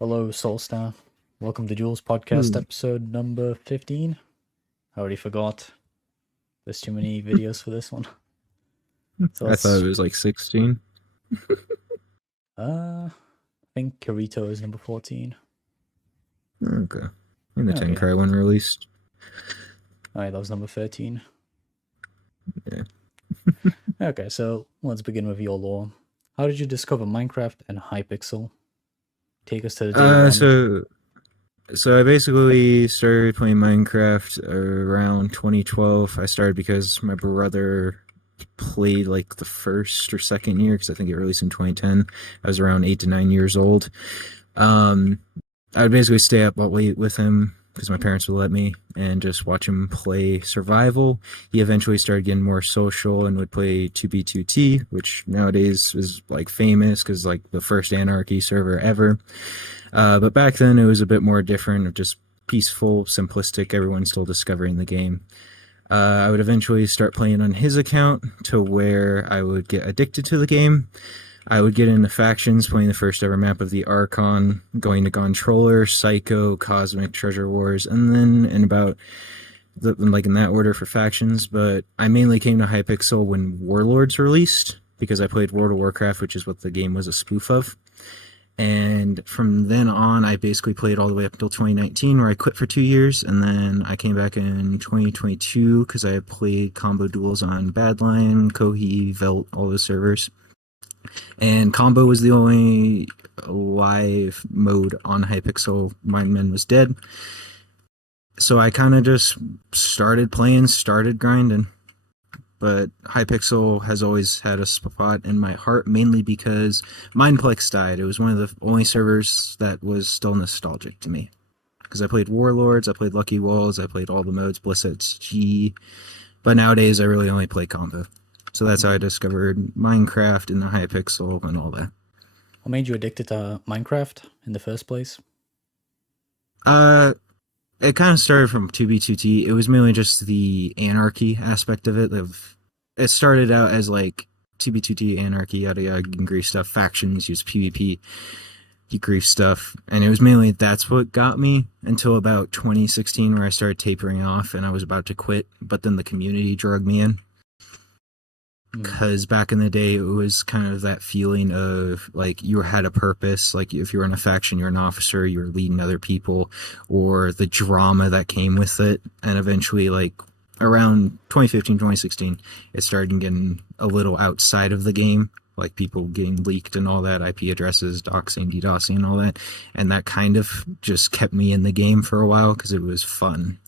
Hello, Solestar. Welcome to Duels podcast Hmm. episode number 15. I already forgot. There's too many videos for this one. So I thought let's it was like 16. I think Kirito is number 14. Okay. And the Okay. Tenkai one released. Alright, that was number 13. Yeah. Okay, so let's begin with your lore. How did you discover Minecraft and Hypixel? Take us to the day Uh, one. so so I basically started playing Minecraft around 2012. I started because my brother played like the first or second year because I think it released in 2010. I was around 8 to 9 years old. Um, I would basically stay up late with him because my parents would let me and just watch him play survival. He eventually started getting more social and would play 2B2T, which nowadays is like famous because like the first anarchy server ever. But back then it was a bit more different, just peaceful, simplistic. Everyone's still discovering the game. I would eventually start playing on his account to where I would get addicted to the game. I would get into factions, playing the first ever map of the Archon, going to Controller, Psycho, Cosmic, Treasure Wars, and then in about like in that order for factions. But I mainly came to Hypixel when Warlords released because I played World of Warcraft, which is what the game was a spoof of. And from then on, I basically played all the way up until 2019, where I quit for 2 years, and then I came back in 2022 because I played combo duels on Badlion, Kohi, Velt, all those servers. And combo was the only live mode on Hypixel. Mindman was dead. So I kind of just started playing, started grinding. But Hypixel has always had a spot in my heart, mainly because Mindplex died. It was one of the only servers that was still nostalgic to me. Because I played Warlords, I played Lucky Walls, I played all the modes, Bliss at G. But nowadays I really only play combo. So that's how I discovered Minecraft and the Hypixel and all that. What made you addicted to Minecraft in the first place? Uh, it kind of started from 2B2T. It was mainly just the anarchy aspect of it. It started out as like 2B2T anarchy, yada yada, grief stuff, factions, use PvP, grief stuff, and it was mainly that's what got me until about 2016, where I started tapering off and I was about to quit, but then the community drug me in. Because back in the day it was kind of that feeling of like you had a purpose, like if you were in a faction, you're an officer, you were leading other people, or the drama that came with it. And eventually, like around 2015 2016, it started getting a little outside of the game, like people getting leaked and all that, IP addresses, doxing, DDoSing, and all that. And that kind of just kept me in the game for a while because it was fun.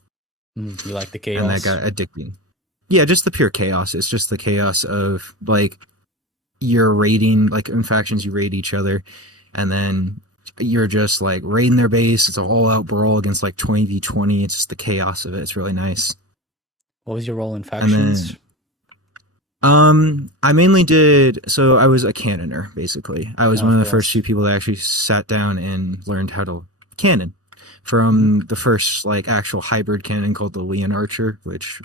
You like the And that chaos? got addicting. Yeah, just the pure chaos. It's just the chaos of like you're raiding, like in factions you raid each other, and then you're just like raiding their base. It's a all out brawl against like 20v20. It's just the chaos of it. It's really nice. What was your role in And factions? then I mainly did, so I was a cannoner basically. I was Oh, one of of the first course. few people that actually sat down and learned how to cannon from the first like actual hybrid cannon called the Leon Archer, which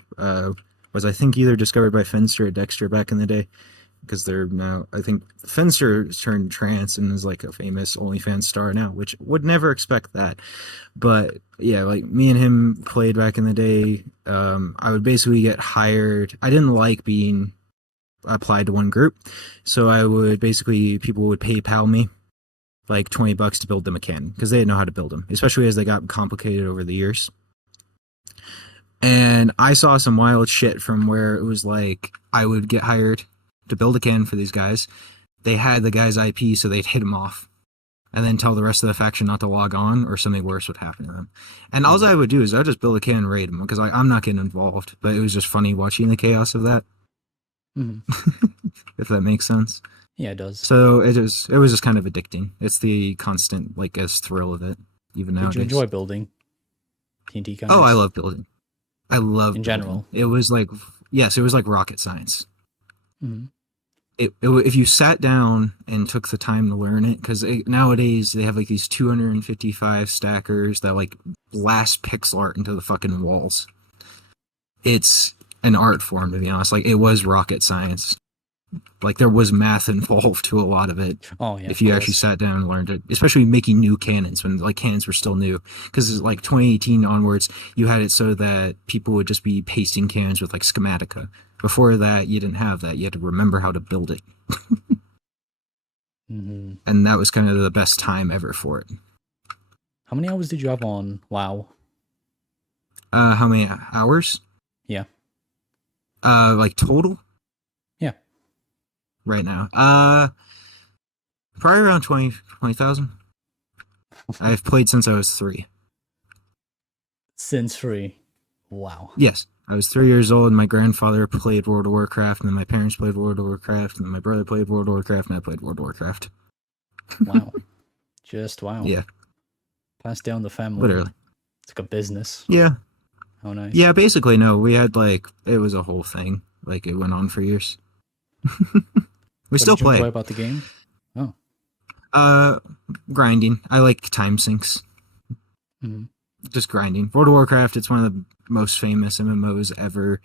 was I think either discovered by Fenster or Dexter back in the day, because they're now, I think Fenster turned trans and is like a famous OnlyFans star now, which would never expect that. But yeah, like me and him played back in the day. I would basically get hired. I didn't like being applied to one group, so I would basically, people would PayPal me like $20 to build them a cannon because they didn't know how to build them, especially as they got complicated over the years. And I saw some wild shit from where it was like I would get hired to build a cannon for these guys. They had the guy's IP, so they'd hit him off and then tell the rest of the faction not to log on or something worse would happen to them. And all I would do is I'd just build a cannon and raid them because I'm not getting involved. But it was just funny watching the chaos of that, if that makes sense. Yeah, it does. So it was just kind of addicting. It's the constant like as thrill of it, even nowadays. Did you enjoy building TNT cannons? Oh, I love building. I love in building. general. It was like, yes, it was like rocket science. Mm-hmm. If you sat down and took the time to learn it, because nowadays they have like these 255 stackers that like blast pixel art into the fucking walls. It's an art form, to be honest. Like it was rocket science. Like there was math involved to a lot of it. Oh yeah, If of you actually course. sat down and learned it, especially making new cannons when like cannons were still new, because like 2018 onwards, you had it so that people would just be pasting cannons with like schematica. Before that, you didn't have that. You had to remember how to build it, Hmm. and that was kind of the best time ever for it. How many hours did you have on WoW? How many hours? Yeah, Like total yeah. right now? Probably around 20,000. I've played since I was 3. Since free. Wow. Yes, I was 3 years old. My grandfather played World of Warcraft, and then my parents played World of Warcraft, and then my brother played World of Warcraft, and I played World of Warcraft. Wow. Just wow. Yeah, Passed down the family. literally. It's like a business. Yeah, How nice. yeah. Basically, no. We had like it was a whole thing. Like it went on for years. We What still did you enjoy play. about the game? Oh. Uh, Grinding. I like time sinks. Mhm. Just grinding. World of Warcraft. It's one of the most famous MMOs ever.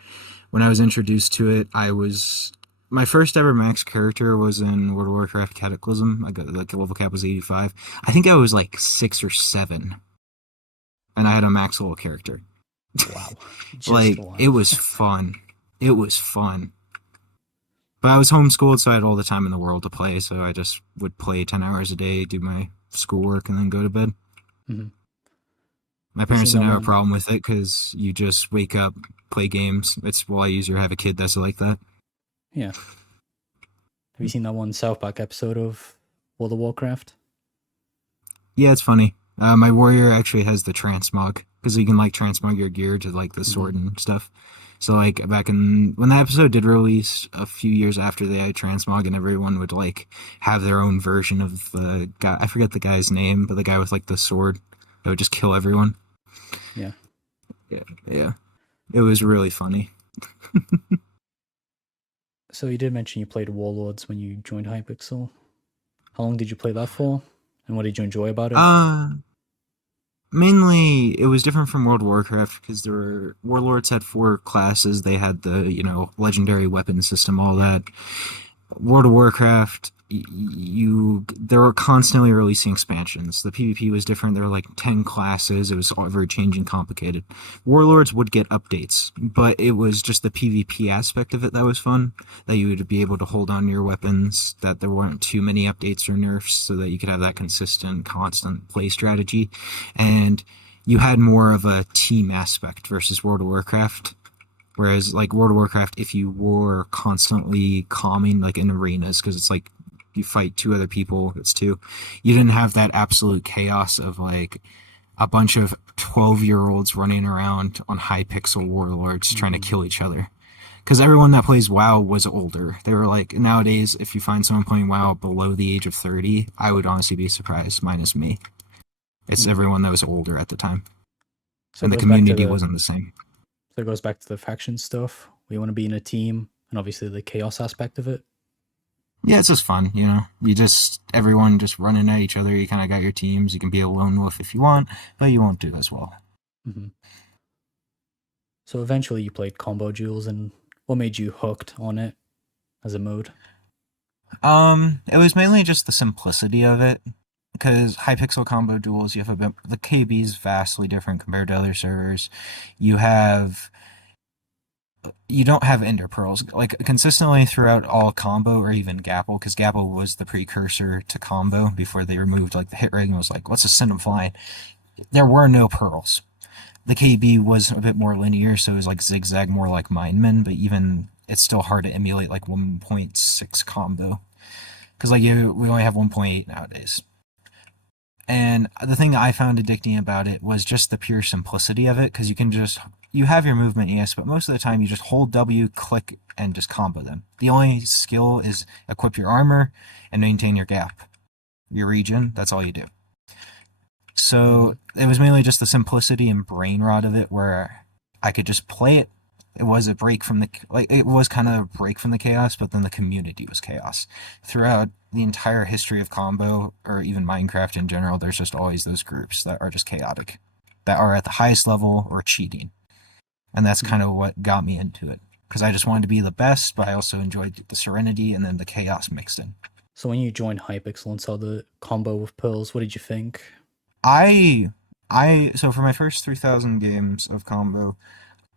When I was introduced to it, I was my first ever max character was in World of Warcraft Cataclysm. I got like level cap was 85. I think I was like 6 or 7, and I had a max level character. Wow. Just Like it wow. was fun. It was fun. But I was homeschooled, so I had all the time in the world to play. So I just would play 10 hours a day, do my schoolwork, and then go to bed. Hmm. My Have you parents seen that didn't have a one? problem with it because you just wake up, play games. It's why you usually have a kid that's like that. Yeah. Have you seen that one South Park episode of World of Warcraft? Yeah, it's funny. My warrior actually has the transmog because you can like transmog your gear to like the Hmm. sword and stuff. So like back in when the episode did release a few years after they had transmog and everyone would like have their own version of the guy. I forget the guy's name, but the guy with like the sword that would just kill everyone. Yeah. Yeah, yeah. It was really funny. So you did mention you played Warlords when you joined Hypixel. How long did you play that for? And what did you enjoy about it? Uh Mainly it was different from World of Warcraft because there were warlords had 4 classes. They had the, legendary weapon system, all that. World of Warcraft, you there were constantly releasing expansions. The PvP was different. There were like 10 classes. It was all ever changing, complicated. Warlords would get updates, but it was just the PvP aspect of it that was fun. That you would be able to hold on to your weapons. That there weren't too many updates or nerfs, so that you could have that consistent, constant play strategy, and you had more of a team aspect versus World of Warcraft. Whereas like World of Warcraft, if you were constantly calming like in arenas, because it's like you fight 2 other people, it's 2, you didn't have that absolute chaos of like a bunch of 12-year-olds running around on Hypixel warlords trying to Hmm. kill each other. Because everyone that plays WoW was older. They were like, nowadays, if you find someone playing WoW below the age of 30, I would honestly be surprised, minus me. It's Hmm. everyone that was older at the time. So it And the goes back to community the wasn't the same. faction stuff. We want to be in a team, and obviously the chaos aspect of it. Yeah, it's just fun, you know. You just everyone just running at each other. You kind of got your teams. You can be a lone wolf if you want, but you won't do as well. Hmm. So eventually you played combo duels, and what made you hooked on it as a mode? It was mainly just the simplicity of it, because Hypixel combo duels, you have a bit, the KB is vastly different compared to other servers. You have you don't have ender pearls like consistently throughout all combo or even Gapple, because Gapple was the precursor to combo before they removed like the hit rate and was like, let's just send them flying. There were no pearls. The KB was a bit more linear, so it was like zigzag, more like Mindman, but even it's still hard to emulate like 1.6 combo because we only have 1.8 nowadays. And the thing I found addicting about it was just the pure simplicity of it, because you have your movement, yes, but most of the time you just hold W, click, and just combo them. The only skill is equip your armor and maintain your gap, your region. That's all you do. Hmm. So it was mainly just the simplicity and brain rot of it, where I could just play it. It was a break from the like it was kind of a break from the chaos, but then the community was chaos throughout the entire history of combo or even Minecraft in general. There's just always those groups that are just chaotic, that are at the highest level or cheating, and that's kind of what got me into it. because I just wanted to be the best, but I also enjoyed the serenity and then the chaos mixed in. So when you joined Hypixel and saw the combo with pearls, what did you think? I so for my first 3,000 games of combo,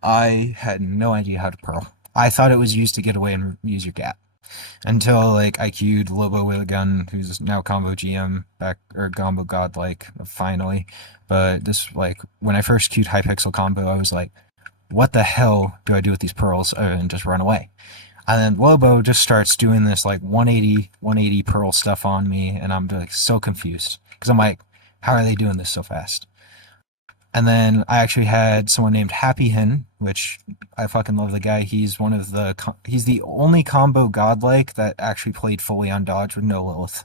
I had no idea how to pearl. I thought it was used to get away and use your gap. Until like I queued Lobo with a gun, who's now combo GM back or combo godlike finally. But this like when I first queued Hypixel combo, I was like, what the hell do I do with these pearls? And just run away. And then Lobo just starts doing this like 180 pearl stuff on me, and I'm like so confused because I'm like, how are they doing this so fast? And then I actually had someone named Happy Hen, which I fucking love the guy. He's he's the only combo godlike that actually played fully on dodge with no Lilith.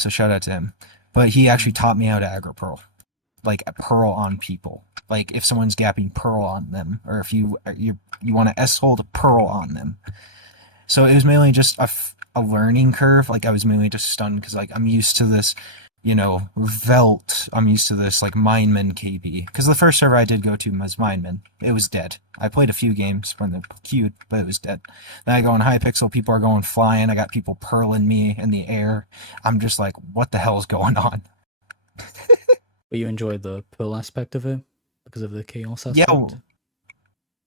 So shout out to him. But he actually taught me how to aggro pearl, like a pearl on people. Like if someone's gapping pearl on them, or if you want to S hold a pearl on them. So it was mainly just a learning curve. Like I was mainly just stunned because like I'm used to this Velt, I'm used to this, like, Mineman KB. Because the first server I did go to was Mineman. It was dead. I played a few games when they're queued, but it was dead. Then I go in Hypixel, people are going flying, I got people pearling me in the air. I'm just like, what the hell is going on? But you enjoyed the pearl aspect of it because of the chaos Yeah, aspect?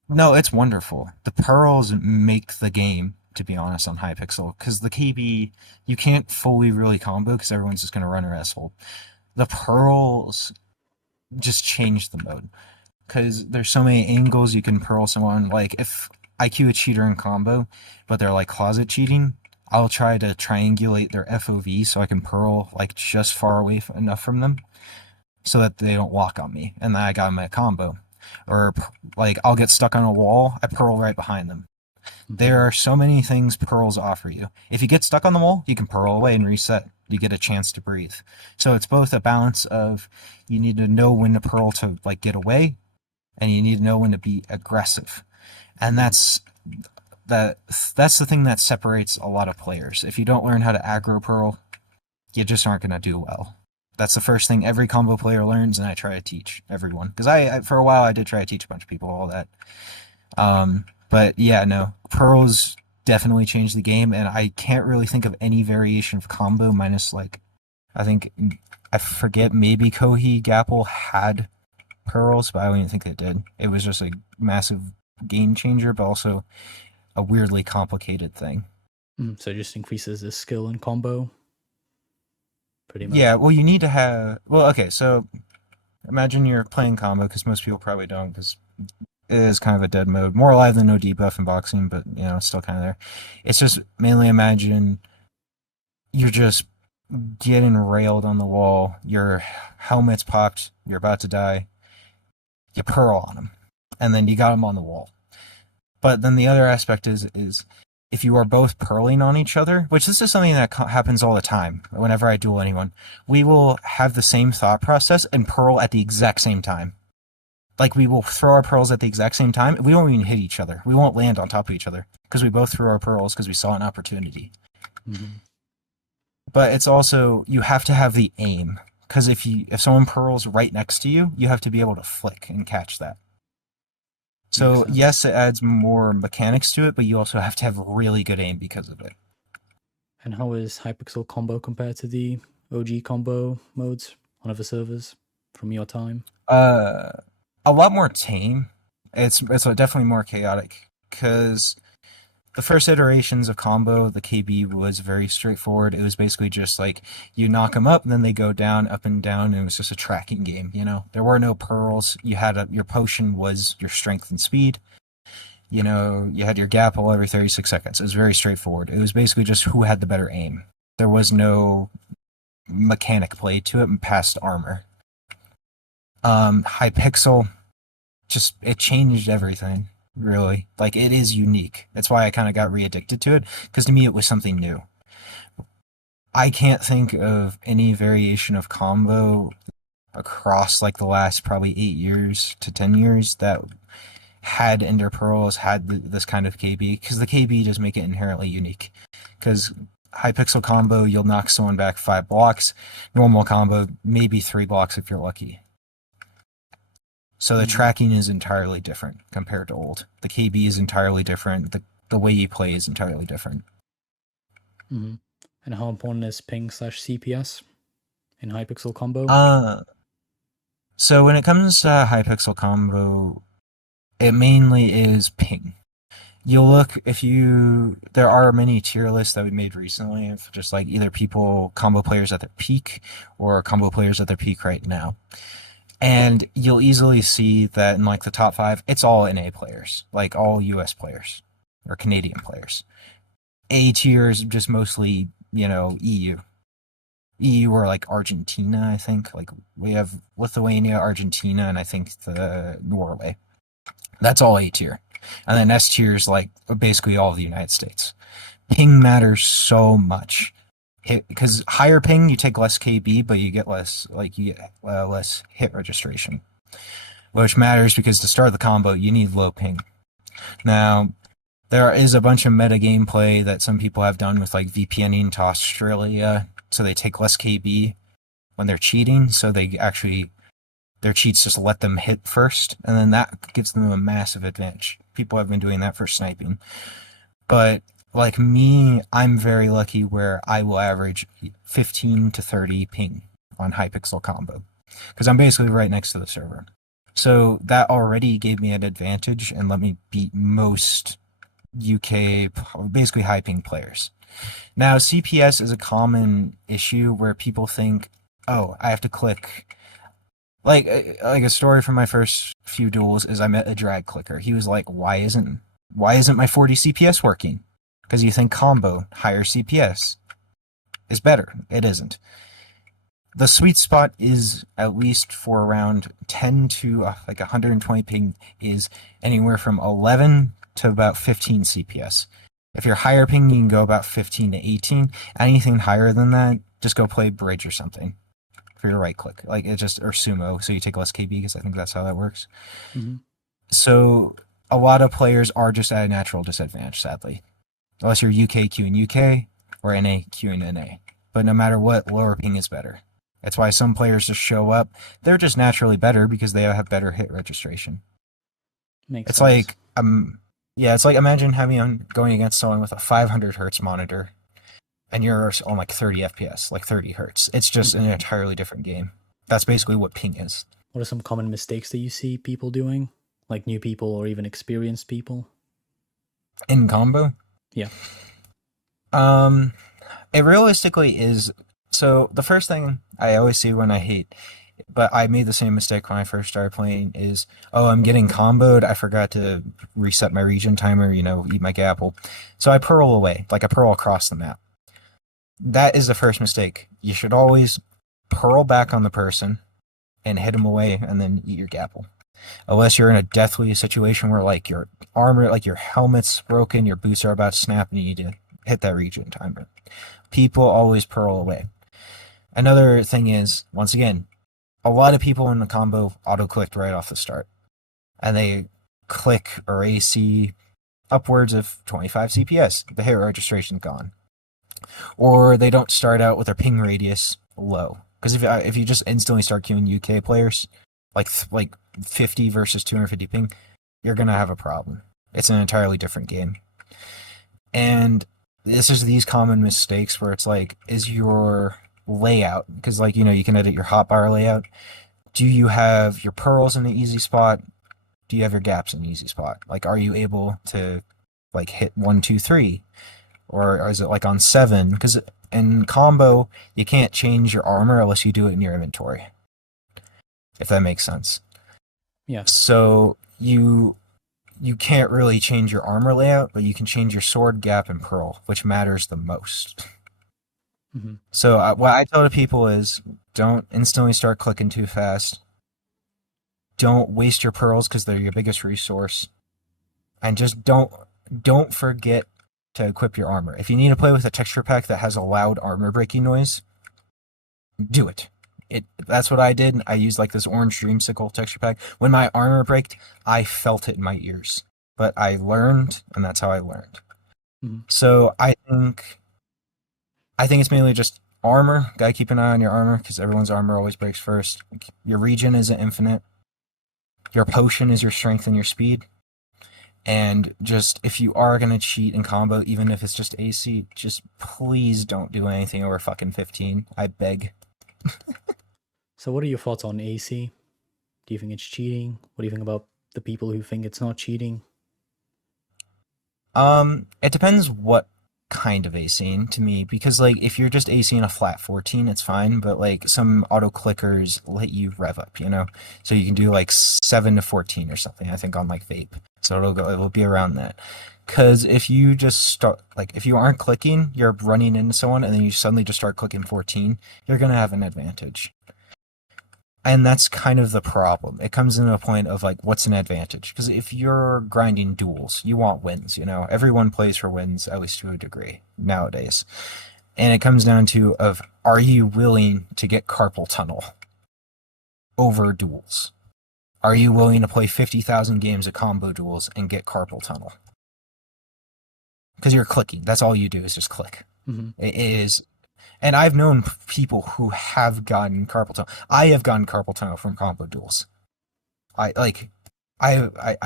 no, it's wonderful. The pearls make the game, to be honest, on Hypixel. Because the KB, you can't fully really combo because everyone's just going to run her S-hole. The pearls just change the mode. Because there's so many angles you can pearl someone. Like, if I queue a cheater in combo, but they're like closet cheating, I'll try to triangulate their FOV so I can pearl like just far away enough from them so that they don't walk on me. And then I got them at combo. Or like I'll get stuck on a wall, I pearl right behind them. There are so many things pearls offer you. If you get stuck on the wall, you can pearl away and reset. You get a chance to breathe. So it's both a balance of you need to know when to pearl to like get away, and you need to know when to be aggressive. And that's the thing that separates a lot of players. If you don't learn how to aggro pearl, you just aren't gonna do well. That's the first thing every combo player learns, and I try to teach everyone. Because I for a while I did try to teach a bunch of people all that. But yeah, no, pearls definitely changed the game, and I can't really think of any variation of combo minus like, I think I forget maybe Kohi Gapple had pearls, but I don't even think it did. It was just a massive game changer, but also a weirdly complicated thing. So it just increases the skill and combo, pretty much. Yeah, well, you need to have. Well, okay, so imagine you're playing combo because most people probably don't because it is kind of a dead mode. More alive than no debuff in boxing, but it's still kind of there. It's just mainly imagine you're just getting railed on the wall. Your helmet's popped. You're about to die. You pearl on him, and then you got him on the wall. But then the other aspect is if you are both pearling on each other, which this is something that happens all the time. Whenever I duel anyone, we will have the same thought process and pearl at the exact same time. Like, we will throw our pearls at the exact same time. We won't even hit each other. We won't land on top of each other because we both threw our pearls because we saw an opportunity. Mm-hmm. But it's also, you have to have the aim. Because if someone pearls right next to you, you have to be able to flick and catch that. So, yes, it adds more mechanics to it, but you also have to have really good aim because of it. And how is Hypixel combo compared to the OG combo modes on other servers from your time? A lot more tame. It's definitely more chaotic because the first iterations of combo, the KB was very straightforward. It was basically just like you knock them up, and then they go down, up and down, and it was just a tracking game. There were no pearls. You had your potion was your strength and speed. You had your gapple every 36 seconds. It was very straightforward. It was basically just who had the better aim. There was no mechanic play to it past armor. Hypixel, it changed everything, really. Like, it is unique. That's why I kind of got re-addicted to it, because to me it was something new. I can't think of any variation of combo across, like, the last probably 8 years to 10 years that had Ender Pearls, had this kind of KB, because the KB does make it inherently unique. Because Hypixel combo, you'll knock someone back 5 blocks. Normal combo, maybe 3 blocks if you're lucky. So the Hmm. tracking is entirely different compared to old. The KB is entirely different. The way you play is entirely different. Hmm. And how important is ping slash CPS in Hypixel combo? Uh, so when it comes to Hypixel combo, it mainly is ping. You'll look if you there are many tier lists that we made recently of just like either people combo players at their peak or combo players at their peak right now. And you'll easily see that in like the top 5, it's all NA players, like all US players or Canadian players. A tier is just mostly, EU. EU or like Argentina, I think. Like we have Lithuania, Argentina, and I think the Norway. That's all A tier. And then S tier is like basically all of the United States. Ping matters so much. Because higher ping, you take less KB, but you get less hit registration, which matters because to start the combo, you need low ping. Now, there is a bunch of meta gameplay that some people have done with like VPNing to Australia, so they take less KB when they're cheating, so their cheats just let them hit first, and then that gives them a massive advantage. People have been doing that for sniping. But like me, I'm very lucky where I will average 15 to 30 ping on Hypixel combo because I'm basically right next to the server. So that already gave me an advantage and let me beat most UK, basically high ping players. Now, CPS is a common issue where people think, oh, I have to click. Like a story from my first few duels is I met a drag clicker. He was like, why isn't my 40 CPS working? Because you think combo, higher CPS is better. It isn't. The sweet spot is at least for around 10 to like 120 ping is anywhere from 11 to about 15 CPS. If you're higher ping, you can go about 15 to 18. Anything higher than that, just go play bridge or something for your right click. Like it just, or sumo, so you take less KB because I think that's how that works. Hmm. So a lot of players are just at a natural disadvantage, sadly. Unless you're UK queuing UK or NA queuing NA. But no matter what, lower ping is better. That's why some players just show up. They're just naturally better because they have better hit registration. Makes It's sense. like yeah, it's like imagine going against someone with a 500 hertz monitor and you're on like 30 FPS, like 30 hertz. It's just an Hmm. entirely different game. That's basically what ping is. What are some common mistakes that you see people doing, like new people or even experienced people? In combo, Yeah. um, it realistically is. So the first thing I always see when I hate, but I made the same mistake when I first started playing is, oh, I'm getting comboed. I forgot to reset my region timer, eat my gapple. So I pearl away, like I pearl across the map. That is the first mistake. You should always pearl back on the person and hit him away and then eat your gapple. Unless you're in a deathly situation where like your armor, like your helmet's broken, your boots are about to snap, and you need to hit that region timer. People always pearl away. Another thing is, once again, a lot of people in the combo auto clicked right off the start, and they click or AC upwards of 25 CPS. The hit registration's gone, or they don't start out with their ping radius low. Because if you just instantly start queuing UK players, like 50 versus 250 ping, you're gonna have a problem. It's an entirely different game, and this is these common mistakes where it's like, is your layout, because like you can edit your hotbar layout. Do you have your pearls in the easy spot? Do you have your gaps in the easy spot? Like, are you able to like hit 1, 2, 3, or is it like on 7? Because in combo, you can't change your armor unless you do it in your inventory. If that makes sense. Yeah. So you can't really change your armor layout, but you can change your sword gap and pearl, which matters the most. Hmm. So what I tell the people is, don't instantly start clicking too fast. Don't waste your pearls because they're your biggest resource, and just don't forget to equip your armor. If you need to play with a texture pack that has a loud armor breaking noise, do it. That's what I did. I used like this orange dreamsicle texture pack. When my armor braked, I felt it in my ears. But I learned, and that's how I learned. Hmm. So I think it's mainly just armor. Gotta keep an eye on your armor because everyone's armor always breaks first. Your region isn't infinite. Your potion is your strength and your speed. And just if you are gonna cheat in combo, even if it's just AC, just please don't do anything over fucking 15. I beg. So, what are your thoughts on AC? Do you think it's cheating? What do you think about the people who think it's not cheating? It depends what kind of ACing to me, because like if you're just ACing a flat 14, it's fine, but like some auto clickers let you rev up, you know? So you can do like 7 to 14 or something, I think, on like vape. So it'll be around that. Cause if you just start, like if you aren't clicking, you're running into someone and then you suddenly just start clicking 14, you're gonna have an advantage. And that's kind of the problem. It comes into a point of like, what's an advantage? Because if you're grinding duels, you want wins, you know? Everyone plays for wins, at least to a degree, nowadays. And it comes down to, are you willing to get carpal tunnel over duels? Are you willing to play 50,000 games of combo duels and get carpal tunnel? Because you're clicking. That's all you do is just click. Mm-hmm. It is. And I've known people who have gotten carpal tunnel. I have gotten carpal tunnel from combo duels. I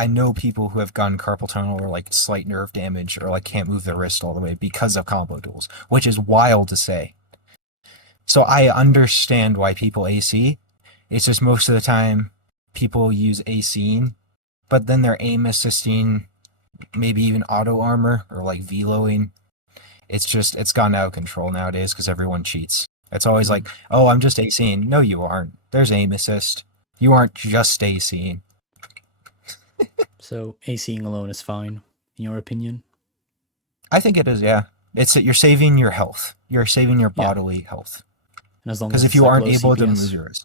know people who have gotten carpal tunnel or like slight nerve damage or like can't move their wrist all the way because of combo duels, which is wild to say. So I understand why people AC. It's just most of the time people use ACing, but then they're aim assisting, maybe even auto armor or like veloing. It's gone out of control nowadays because everyone cheats. It's always like, oh, I'm just ACing. No, you aren't. There's aim assist. You aren't just ACing. So ACing alone is fine, in your opinion? I think it is, yeah. It's that you're saving your health. You're saving your bodily health. And as long Because as if you like aren't low able to CPS? lose yours.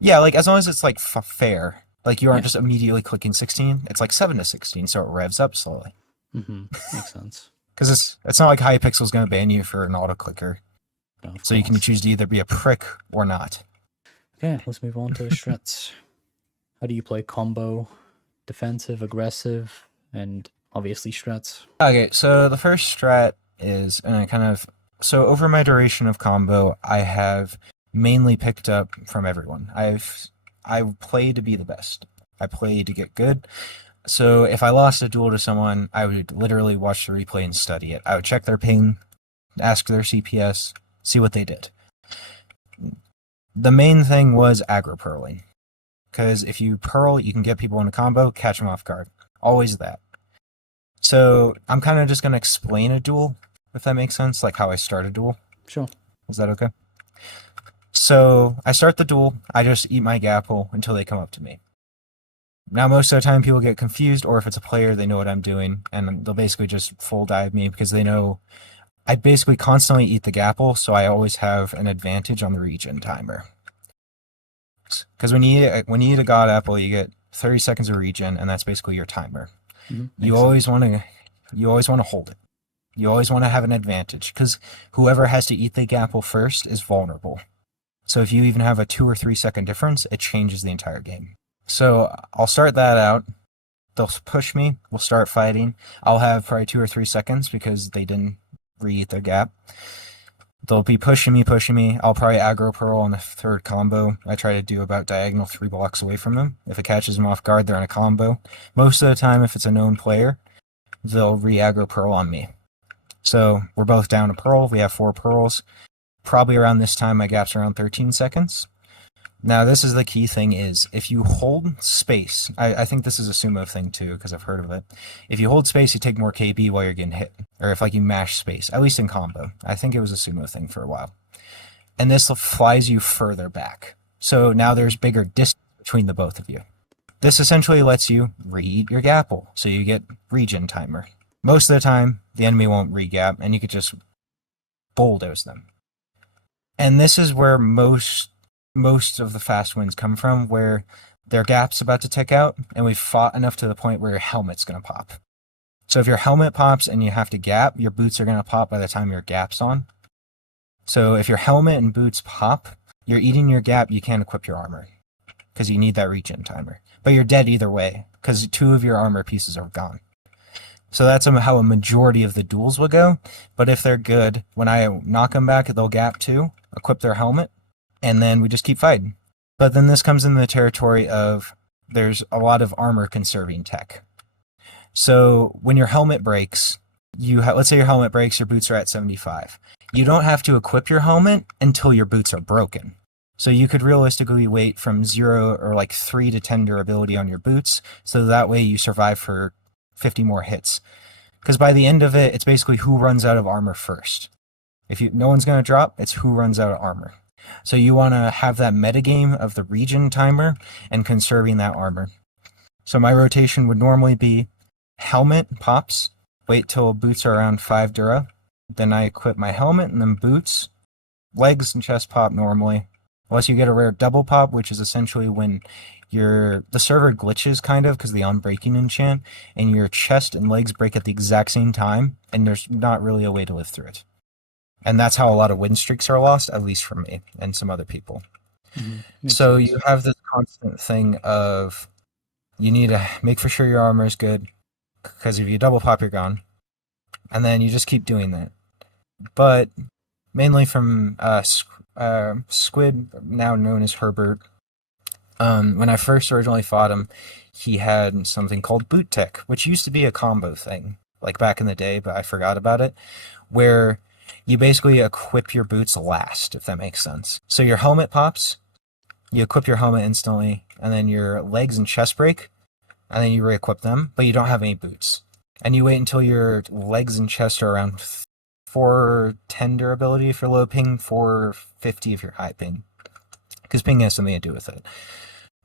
Yeah, like as long as it's like fair. Like you aren't Yeah. just immediately clicking 16. It's like 7 to 16, so it revs up slowly. Mm-hmm. Makes sense. Because it's not like Hypixel's going to ban you for an auto clicker. No, of So you can course. choose to either be a prick or not. Okay, let's move on to strats. How do you play combo, defensive, aggressive, and obviously strats? Okay, so the first strat is, and I kind of, so over my duration of combo, I have mainly picked up from everyone. I play to be the best. I play to get good. So if I lost a duel to someone, I would literally watch the replay and study it. I would check their ping, ask their CPS, see what they did. The main thing was aggro pearling. Because if you pearl, you can get people in a combo, catch them off guard. Always that. So I'm kind of just going to explain a duel, if that makes sense, like how I start a duel. Sure. Is that okay? So I start the duel, I just eat my gap hole until they come up to me. Now, most of the time, people get confused, or if it's a player, they know what I'm doing, and they'll basically just full dive me because they know I basically constantly eat the gapple, so I always have an advantage on the regen timer. Because when you eat a god apple, you get 30 seconds of regen, and that's basically your timer. Mm-hmm. You always want to hold it. You always want to have an advantage, because whoever has to eat the gapple first is vulnerable. So if you even have a 2 or 3 second difference, it changes the entire game. So I'll start that out. They'll push me. We'll start fighting. I'll have probably 2 or 3 seconds because they didn't re-eat their gap. They'll be pushing me. I'll probably aggro pearl on the third combo. I try to do about diagonal 3 blocks away from them. If it catches them off guard, they're in a combo. Most of the time, if it's a known player, they'll re-aggro pearl on me. So we're both down a pearl. We have 4 pearls. Probably around this time, my gap's around 13 seconds. Now, this is the key thing is, if you hold space, I think this is a sumo thing too, because I've heard of it. If you hold space, you take more KB while you're getting hit. Or if like you mash space, at least in combo. I think it was a sumo thing for a while. And this flies you further back. So now there's bigger distance between the both of you. This essentially lets you re-eat your gapple, so you get regen timer. Most of the time, the enemy won't re-gap, and you could just bulldoze them. And this is where most of the fast wins come from, where their gap's about to tick out, and we've fought enough to the point where your helmet's going to pop. So if your helmet pops and you have to gap, your boots are going to pop by the time your gap's on. So if your helmet and boots pop, you're eating your gap, you can't equip your armor, because you need that regen timer. But you're dead either way, because 2 of your armor pieces are gone. So that's how a majority of the duels will go. But if they're good, when I knock them back, they'll gap too, equip their helmet, and then we just keep fighting. But then this comes in the territory of, there's a lot of armor conserving tech. So when your helmet breaks, let's say your helmet breaks, your boots are at 75. You don't have to equip your helmet until your boots are broken. So you could realistically wait from 0 or like 3 to 10 durability on your boots, so that way you survive for 50 more hits. Because by the end of it, it's basically who runs out of armor first. If no one's going to drop, it's who runs out of armor. So you want to have that metagame of the regen timer and conserving that armor. So my rotation would normally be helmet pops, wait till boots are around 5 dura, then I equip my helmet and then boots, legs and chest pop normally. Unless you get a rare double pop, which is essentially when the server glitches kind of because the unbreaking enchant, and your chest and legs break at the exact same time, and there's not really a way to live through it. And that's how a lot of win streaks are lost, at least for me and some other people. Mm-hmm. So you have this constant thing of you need to make for sure your armor is good, because if you double pop, you're gone. And then you just keep doing that. But mainly from Squid, now known as Herbert, when I first originally fought him, he had something called boot tech, which used to be a combo thing, like back in the day, but I forgot about it, where you basically equip your boots last, if that makes sense. So your helmet pops, you equip your helmet instantly, and then your legs and chest break, and then you re-equip them, but you don't have any boots. And you wait until your legs and chest are around 410 durability if you're low ping, 450 if you're high ping. Because ping has something to do with it.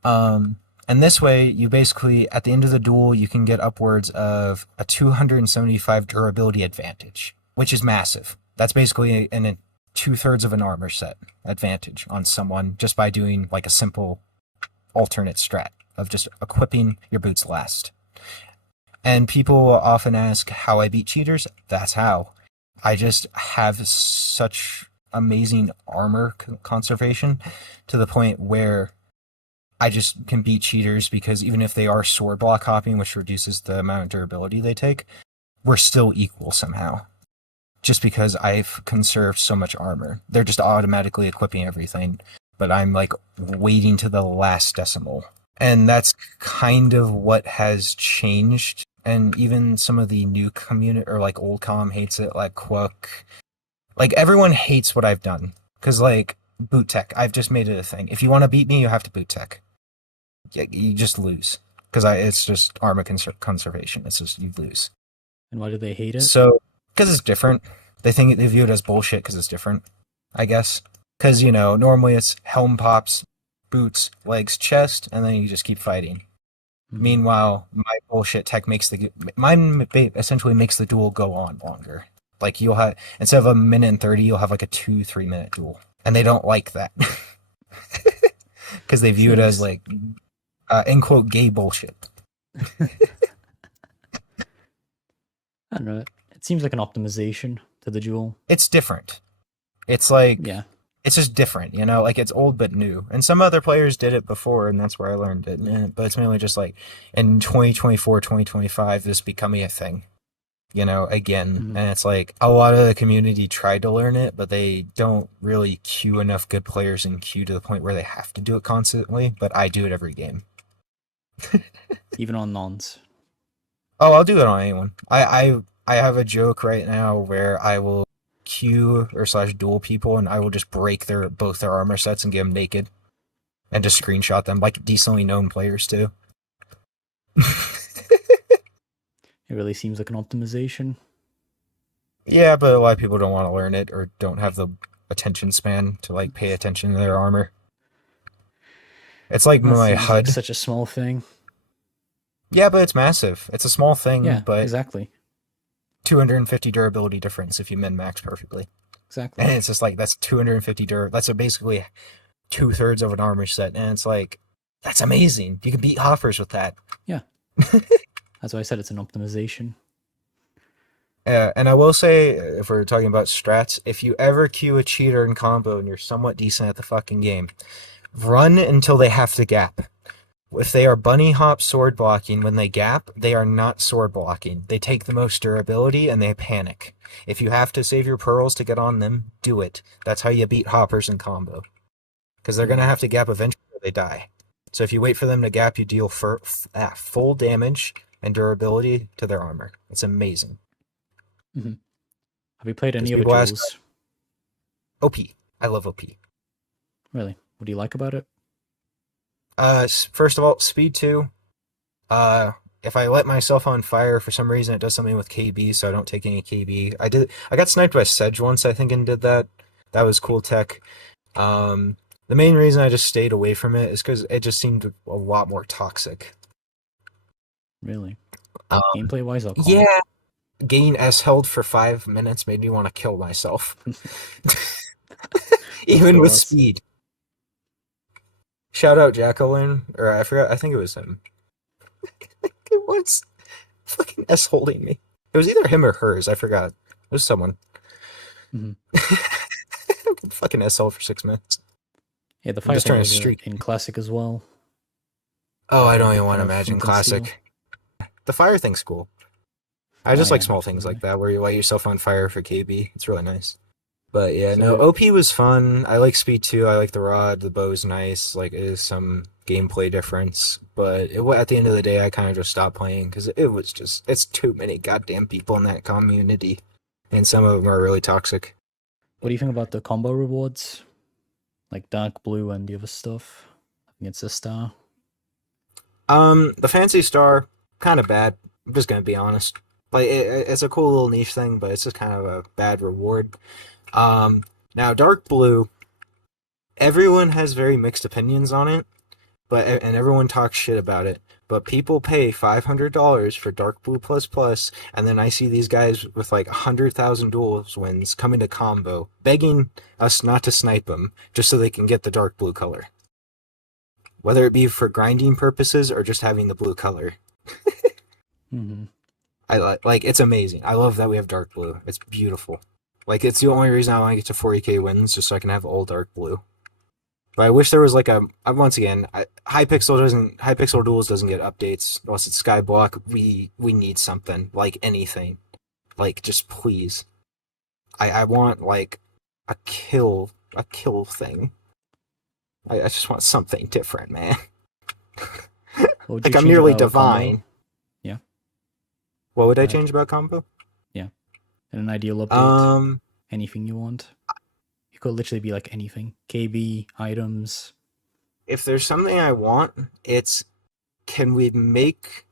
And this way, you basically, at the end of the duel, you can get upwards of a 275 durability advantage, which is massive. That's basically a 2/3 of an armor set advantage on someone just by doing like a simple alternate strat of just equipping your boots last. And people often ask how I beat cheaters. That's how. I just have such amazing armor conservation to the point where I just can beat cheaters because even if they are sword block hopping, which reduces the amount of durability they take, we're still equal somehow. Just because I've conserved so much armor. They're just automatically equipping everything, but I'm like waiting to the last decimal. And that's kind of what has changed. And even some of the new community, or like old com hates it, like Quook. Like everyone hates what I've done. Because like boot tech, I've just made it a thing. If you want to beat me, you have to boot tech. You just lose. Because it's just armor conservation. It's just, you lose. And why do they hate it? So, because it's different. They view it as bullshit because it's different, I guess. Because, normally it's helm pops, boots, legs, chest, and then you just keep fighting. Mm-hmm. Meanwhile, my bullshit tech mine essentially makes the duel go on longer. Like you'll have, instead of 1 minute and 30, you'll have like a 2-3 minute duel. And they don't like that. Because they view it as like, end quote, gay bullshit. I don't know. It seems like an optimization to the duel. It's different. It's like, yeah. It's just different, like it's old but new. And some other players did it before, and that's where I learned it. But it's mainly just like in 2024, 2025, this becoming a thing, again. Mm-hmm. And it's like a lot of the community tried to learn it, but they don't really queue enough good players in queue to the point where they have to do it constantly. But I do it every game. Even on nons. Oh, I'll do it on anyone. I have a joke right now where I will queue or / duel people, and I will just break both their armor sets and get them naked, and just screenshot them, like decently known players too. It really seems like an optimization. Yeah, but a lot of people don't want to learn it or don't have the attention span to like pay attention to their armor. It's like my HUD. Like such a small thing. Yeah, but it's massive. It's a small thing, yeah, but exactly. 250 durability difference if you min-max perfectly. Exactly. And it's just like, that's 250 that's basically 2/3 of an armor set. And it's like, that's amazing. You can beat hoppers with that. Yeah. That's why I said it's an optimization. And I will say, if we're talking about strats, if you ever queue a cheater in combo and you're somewhat decent at the fucking game, run until they have to gap. If they are bunny hop sword blocking, when they gap, they are not sword blocking. They take the most durability and they panic. If you have to save your pearls to get on them, do it. That's how you beat hoppers in combo. Because they're going to have to gap eventually or they die. So if you wait for them to gap, you deal full damage and durability to their armor. It's amazing. Hmm. Have you played Because any of the people ask, duels? OP. I love OP. Really? What do you like about it? First of all, speed 2. Uh, if I let myself on fire for some reason, it does something with KB, so I don't take any KB. I got sniped by Sedge once, I think, and did that. That was cool tech. The main reason I just stayed away from it is because it just seemed a lot more toxic. Really? Um, Gameplay wise or comp? yeah, gain S held for 5 minutes made me want to kill myself. Even with course. speed. Shout out Jacqueline, or I forgot, I think it was him. It was fucking S holding me. It was either him or hers, I forgot. It was someone. Hmm. Fucking S hold for 6 minutes. Yeah, the I'm fire just thing trying to was streak. in classic as well. Oh, Back I when don't you even could want kind to of imagine flip and steal. classic. The fire thing's cool. I Oh just like yeah, small things absolutely. like that where you light yourself on fire for KB. It's really nice. But yeah, no, So OP was fun. I like speed too. I like the rod. The bow's nice. Like, it is some gameplay difference. But at the end of the day, I kind of just stopped playing because it was just, it's too many goddamn people in that community. And some of them are really toxic. what do you think about the combo rewards? Like dark blue and the other stuff? I think it's a star. The fancy star, kind of bad. I'm just gonna be honest. Like, it's a cool little niche thing, but it's just kind of a bad reward. Um, Now dark blue, everyone has very mixed opinions on it, and everyone talks shit about it. But people pay $500 for Dark Blue Plus Plus, and then I see these guys with like 100,000 duels wins coming to combo, begging us not to snipe them just so they can get the dark blue color. Whether it be for grinding purposes or just having the blue color. Hmm. I like it's amazing. I love that we have dark blue. It's beautiful. Like, it's the only reason I want to get to 40k wins, just so I can have all dark blue. But I wish there was like once again, Hypixel Duels doesn't get updates unless it's Skyblock. We need something, like anything, like, just please. I want like a kill thing. I just want something different, man. What would you Like, I'm change nearly about a combo? divine. Yeah, What would go I ahead. change about combo? Yeah. And an ideal update. Um, Anything you want. It could literally be like anything. KB, items. if there's something I want, it's, can we make,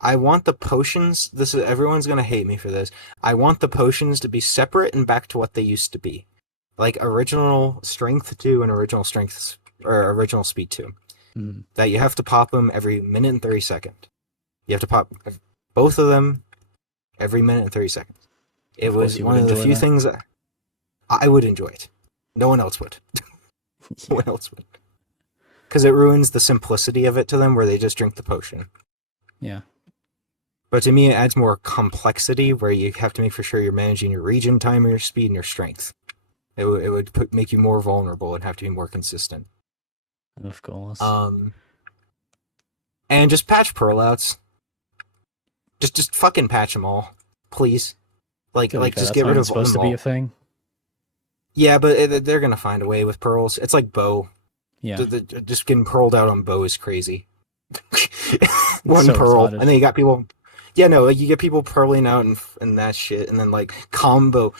I want the potions. This is, everyone's gonna hate me for this. I want the potions to be separate and back to what they used to be, like original strength 2 and original strength, or original speed 2. Mm. That you have to pop them every minute and 30 seconds. You have to pop both of them every minute and 30 seconds. It Of course was you would one of the enjoy few that. things that I would enjoy it. No one else would. No Yeah. one else would. Because it ruins the simplicity of it to them, where they just drink the potion. Yeah. But to me, it adds more complexity, where you have to make for sure you're managing your region, time, your speed, and your strength. It would make you more vulnerable and have to be more consistent. Of course. Um, and just patch pearl outs. Just fucking patch them all, please. To be fair, Just that's get not rid even of supposed them to be a all. thing. Yeah, but they're gonna find a way with pearls. It's like bow. Yeah. Just getting pearled out on bow is crazy. It's One so pearl, retarded. and then you got people. Yeah, no, like, you get people pearling out and that shit, and then like combo.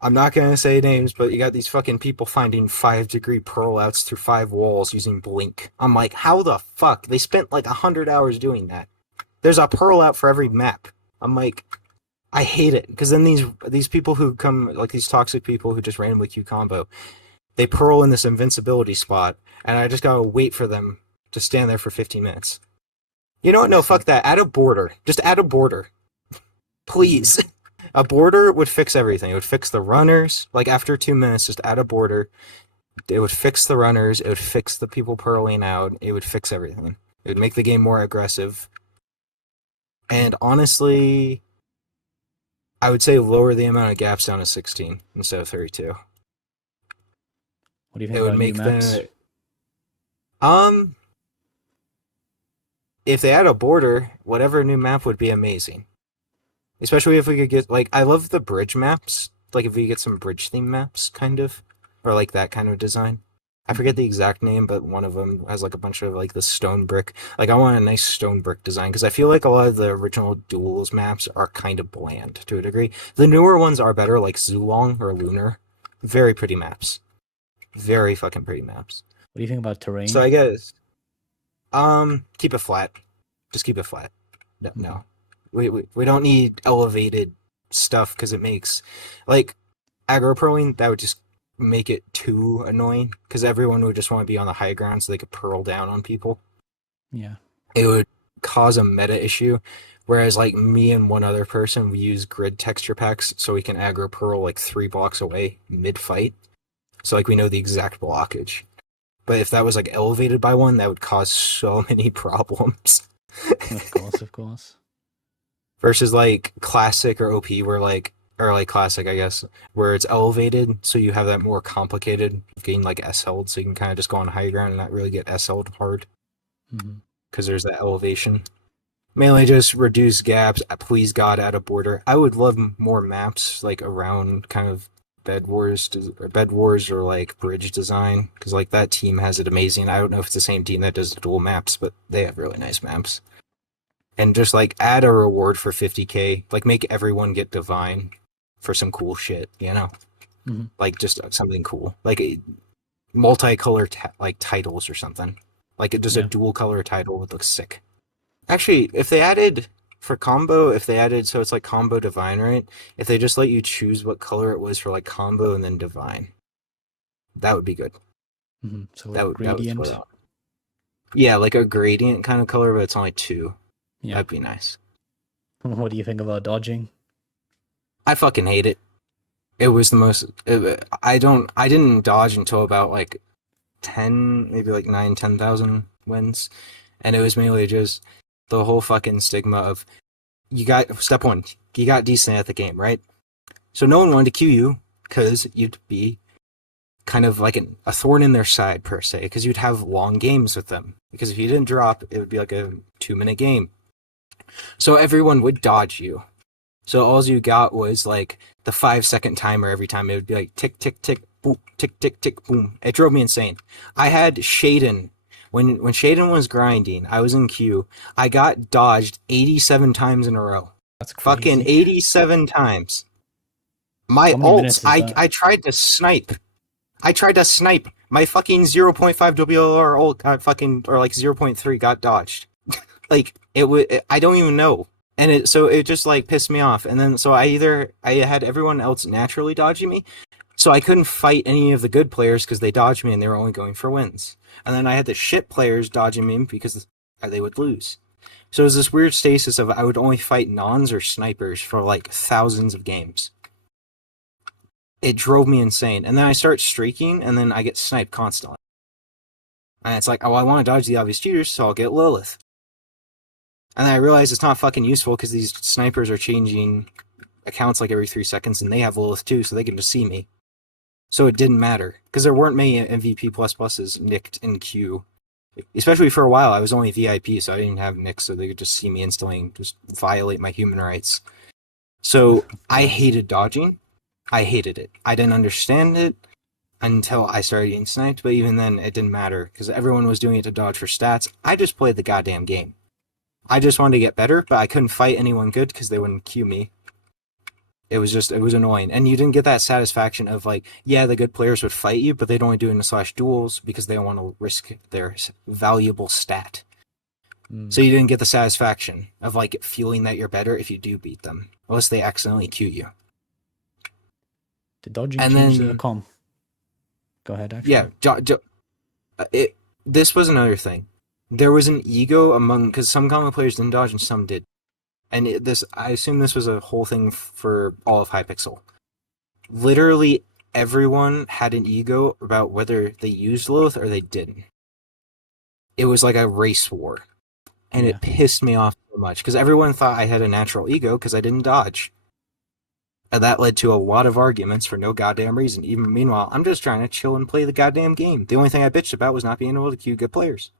I'm not gonna say names, but you got these fucking people finding 5-degree pearl outs through 5 walls using blink. I'm like, how the fuck? They spent like 100 hours doing that. There's a pearl out for every map. I'm like, I hate it, because then these people who come, like these toxic people who just randomly Q combo, they pearl in this invincibility spot, and I just gotta wait for them to stand there for 15 minutes. You know what? No, fuck that. Add a border. Just add a border. Please. A border would fix everything. It would fix the runners. Like, after 2 minutes, just add a border. It would fix the runners. It would fix the people pearling out. It would fix everything. It would make the game more aggressive. And honestly, I would say lower the amount of gaps down to 16 instead of 32. What do you think It would about new make maps? the if they add a border, whatever new map would be amazing. Especially if we could get, like, I love the bridge maps. Like, if we get some bridge theme maps, kind of, or like that kind of design. I forget the exact name, but one of them has like a bunch of like the stone brick. Like I want a nice stone brick design because I feel like a lot of the original Duels maps are kind of bland to a degree. The newer ones are better, like Zulong or Lunar. Very pretty maps. Very fucking pretty maps. What do you think about So terrain? I guess keep it flat. Just keep it flat. No, Mm-hmm. no. We don't need elevated stuff because it makes like aggro proing, that would just make it too annoying because everyone would just want to be on the high ground so they could pearl down on people. Yeah. It would cause a meta issue. Whereas like me and one other person, we use grid texture packs so we can aggro pearl like 3 blocks away mid fight. So like we know the exact blockage. But if that was like elevated by one, that would cause so many problems. Of course, of course. Versus like classic or OP where like or like classic I guess where it's elevated so you have that more complicated getting like S held so you can kind of just go on high ground and not really get S held hard Mm-hmm. because there's that elevation. Mainly just reduce gaps, please God, add a border. I would love more maps like around kind of bed wars or like bridge design because like that team has it amazing. I don't know if it's the same team that does the dual maps, but they have really nice maps. And just like add a reward for 50k, like make everyone get divine for some cool shit, you know? Mm-hmm. Like just something cool, like a multicolor like titles or something. Like just a Yeah. dual color title would look sick. Actually, if they added for combo, if they added so it's like combo divine, right? If they just let you choose what color it was for like combo and then divine, that would be good. Mm-hmm. So That like would split gradient. out. Yeah, like a gradient kind of color, but it's only two. Yeah. That'd be nice. What do you think about dodging? I fucking hate it. It was the most. I didn't dodge until about like 10, maybe like 9, 10,000 wins, and it was mainly just the whole fucking stigma of you got step one, you got decent at the game, right? So no one wanted to queue you because you'd be kind of like a thorn in their side per se, because you'd have long games with them. Because if you didn't drop, it would be like a 2 minute game. So everyone would dodge you. So all you got was like the 5 second timer every time. It would be like tick, tick, tick, boom, tick, tick, tick, boom. It drove me insane. I had Shaden. When Shaden was grinding, I was in queue. I got dodged 87 times in a row. That's Fucking crazy. 87 times. My How many ults, minutes is that? I tried to snipe. I tried to snipe. My fucking 0.5 WLR ult got fucking, or like 0.3 got dodged. Like, it would, I don't even know. And it just like pissed me off. And then, so I had everyone else naturally dodging me. So I couldn't fight any of the good players because they dodged me and they were only going for wins. And then I had the shit players dodging me because they would lose. So it was this weird stasis of I would only fight nons or snipers for like thousands of games. It drove me insane. And then I start streaking and then I get sniped constantly. And it's like, oh, I want to dodge the obvious cheaters, so I'll get Lilith. And then I realize it's not fucking useful because these snipers are changing accounts like every 3 seconds and they have Lilith too, so they can just see me. So it didn't matter because there weren't many MVP pluses nicked in queue. Especially for a while, I was only VIP, so I didn't have nicks, so they could just see me instantly and just violate my human rights. So I hated dodging. I hated it. I didn't understand it until I started getting sniped, but even then, it didn't matter because everyone was doing it to dodge for stats. I just played the goddamn game. I just wanted to get better, but I couldn't fight anyone good because they wouldn't queue me. It was annoying. And you didn't get that satisfaction of like, yeah, the good players would fight you, but they'd only do it in the /duels because they don't want to risk their valuable stat. So you didn't get the satisfaction of like feeling that you're better if you do beat them, unless they accidentally queue you. Did dodging And change the then, com? Go ahead, actually. this was another thing. There was an ego among, because some common players didn't dodge and some did. And I assume this was a whole thing for all of Hypixel. Literally everyone had an ego about whether they used Lilith or they didn't. It was like a race war. And Yeah. it pissed me off so much because everyone thought I had a natural ego because I didn't dodge. And that led to a lot of arguments for no goddamn reason. Even meanwhile, I'm just trying to chill and play the goddamn game. The only thing I bitched about was not being able to queue good players.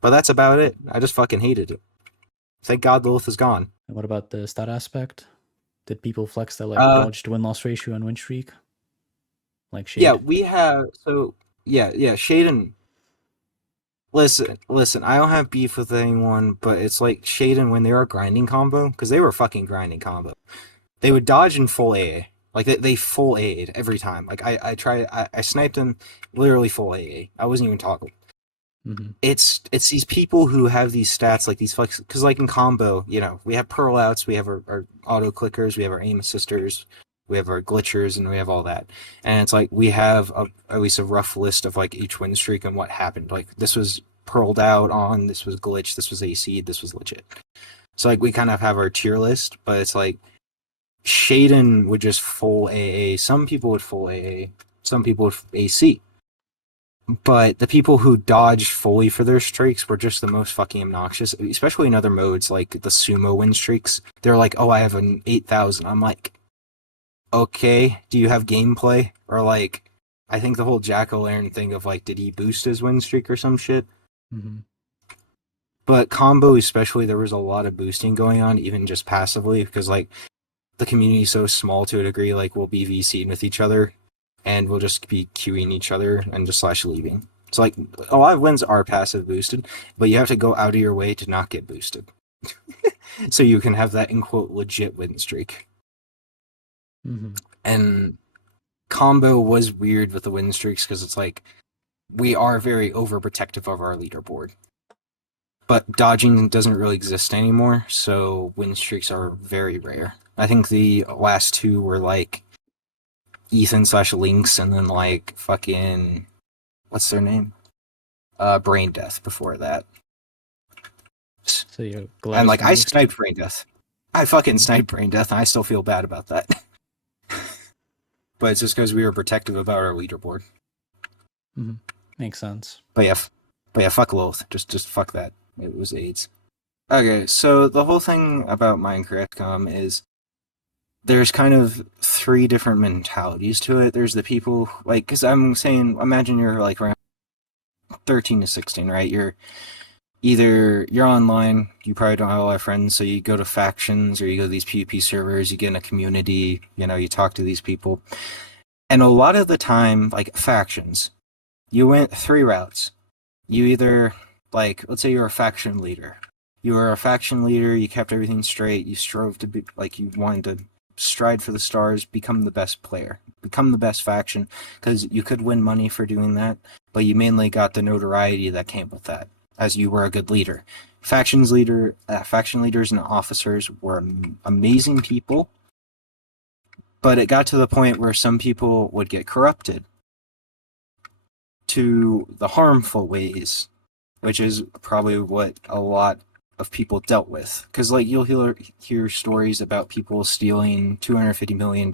But that's about it. I just fucking hated it. Thank God Lilith is gone. And what about the stat aspect? Did people flex their like dodge to win loss ratio and win streak? Like Shade? Yeah, we have yeah. Shaden, listen. I don't have beef with anyone, but it's like Shaden when they were grinding combo, because they were fucking grinding combo. They would dodge in full AA. Like they full AA'd every time. Like I sniped them literally full AA. I wasn't even talking. Mm-hmm. It's these people who have these stats like these flex, because like in combo, we have pearl outs, we have our auto clickers, we have our aim assisters, we have our glitchers, and we have all that. And it's like we have at least a rough list of like each win streak and what happened. Like this was pearled out on, this was glitch, this was AC, this was legit. So like we kind of have our tier list, but it's like Shaden would just full AA. Some people would full AA. Some people would AC. But the people who dodged fully for their streaks were just the most fucking obnoxious, especially in other modes like the sumo win streaks. They're like, oh, I have an 8,000. I'm like, okay, do you have gameplay? Or like, I think the whole jack-o'-lantern thing of like, did he boost his win streak or some shit? Mm-hmm. But combo especially, there was a lot of boosting going on, even just passively, because like, the community is so small to a degree, like we'll be VCing with each other and we'll just be queuing each other and just slash leaving. So like a lot of wins are passive boosted, but you have to go out of your way to not get boosted. So you can have that in quote legit win streak. Mm-hmm. And combo was weird with the win streaks because it's like we are very overprotective of our leaderboard. But dodging doesn't really exist anymore, so win streaks are very rare. I think the last two were like Ethan/Lynx and then like fucking what's their name? Brain Death before that. So you're glad. And like I sniped Brain Death. I fucking sniped Brain Death and I still feel bad about that. But it's just because we were protective about our leaderboard. Mm-hmm. Makes sense. But yeah, fuck Loath. Just fuck that. It was AIDS. Okay, so the whole thing about Minecraft is there's kind of three different mentalities to it. There's the people, like, because I'm saying, imagine you're like around 13 to 16, right? You're online, you probably don't have a lot of friends, so you go to factions or you go to these PvP servers, you get in a community, you talk to these people. And a lot of the time, like factions, you went three routes. You either, like, let's say you're a faction leader. You were a faction leader, you kept everything straight, you strove to be, like, you wanted to stride for the stars, become the best player, become the best faction, because you could win money for doing that, but you mainly got the notoriety that came with that, as you were a good leader. Faction leaders and officers were amazing people, but it got to the point where some people would get corrupted to the harmful ways, which is probably what a lot of people dealt with. Because like you'll hear stories about people stealing $250 million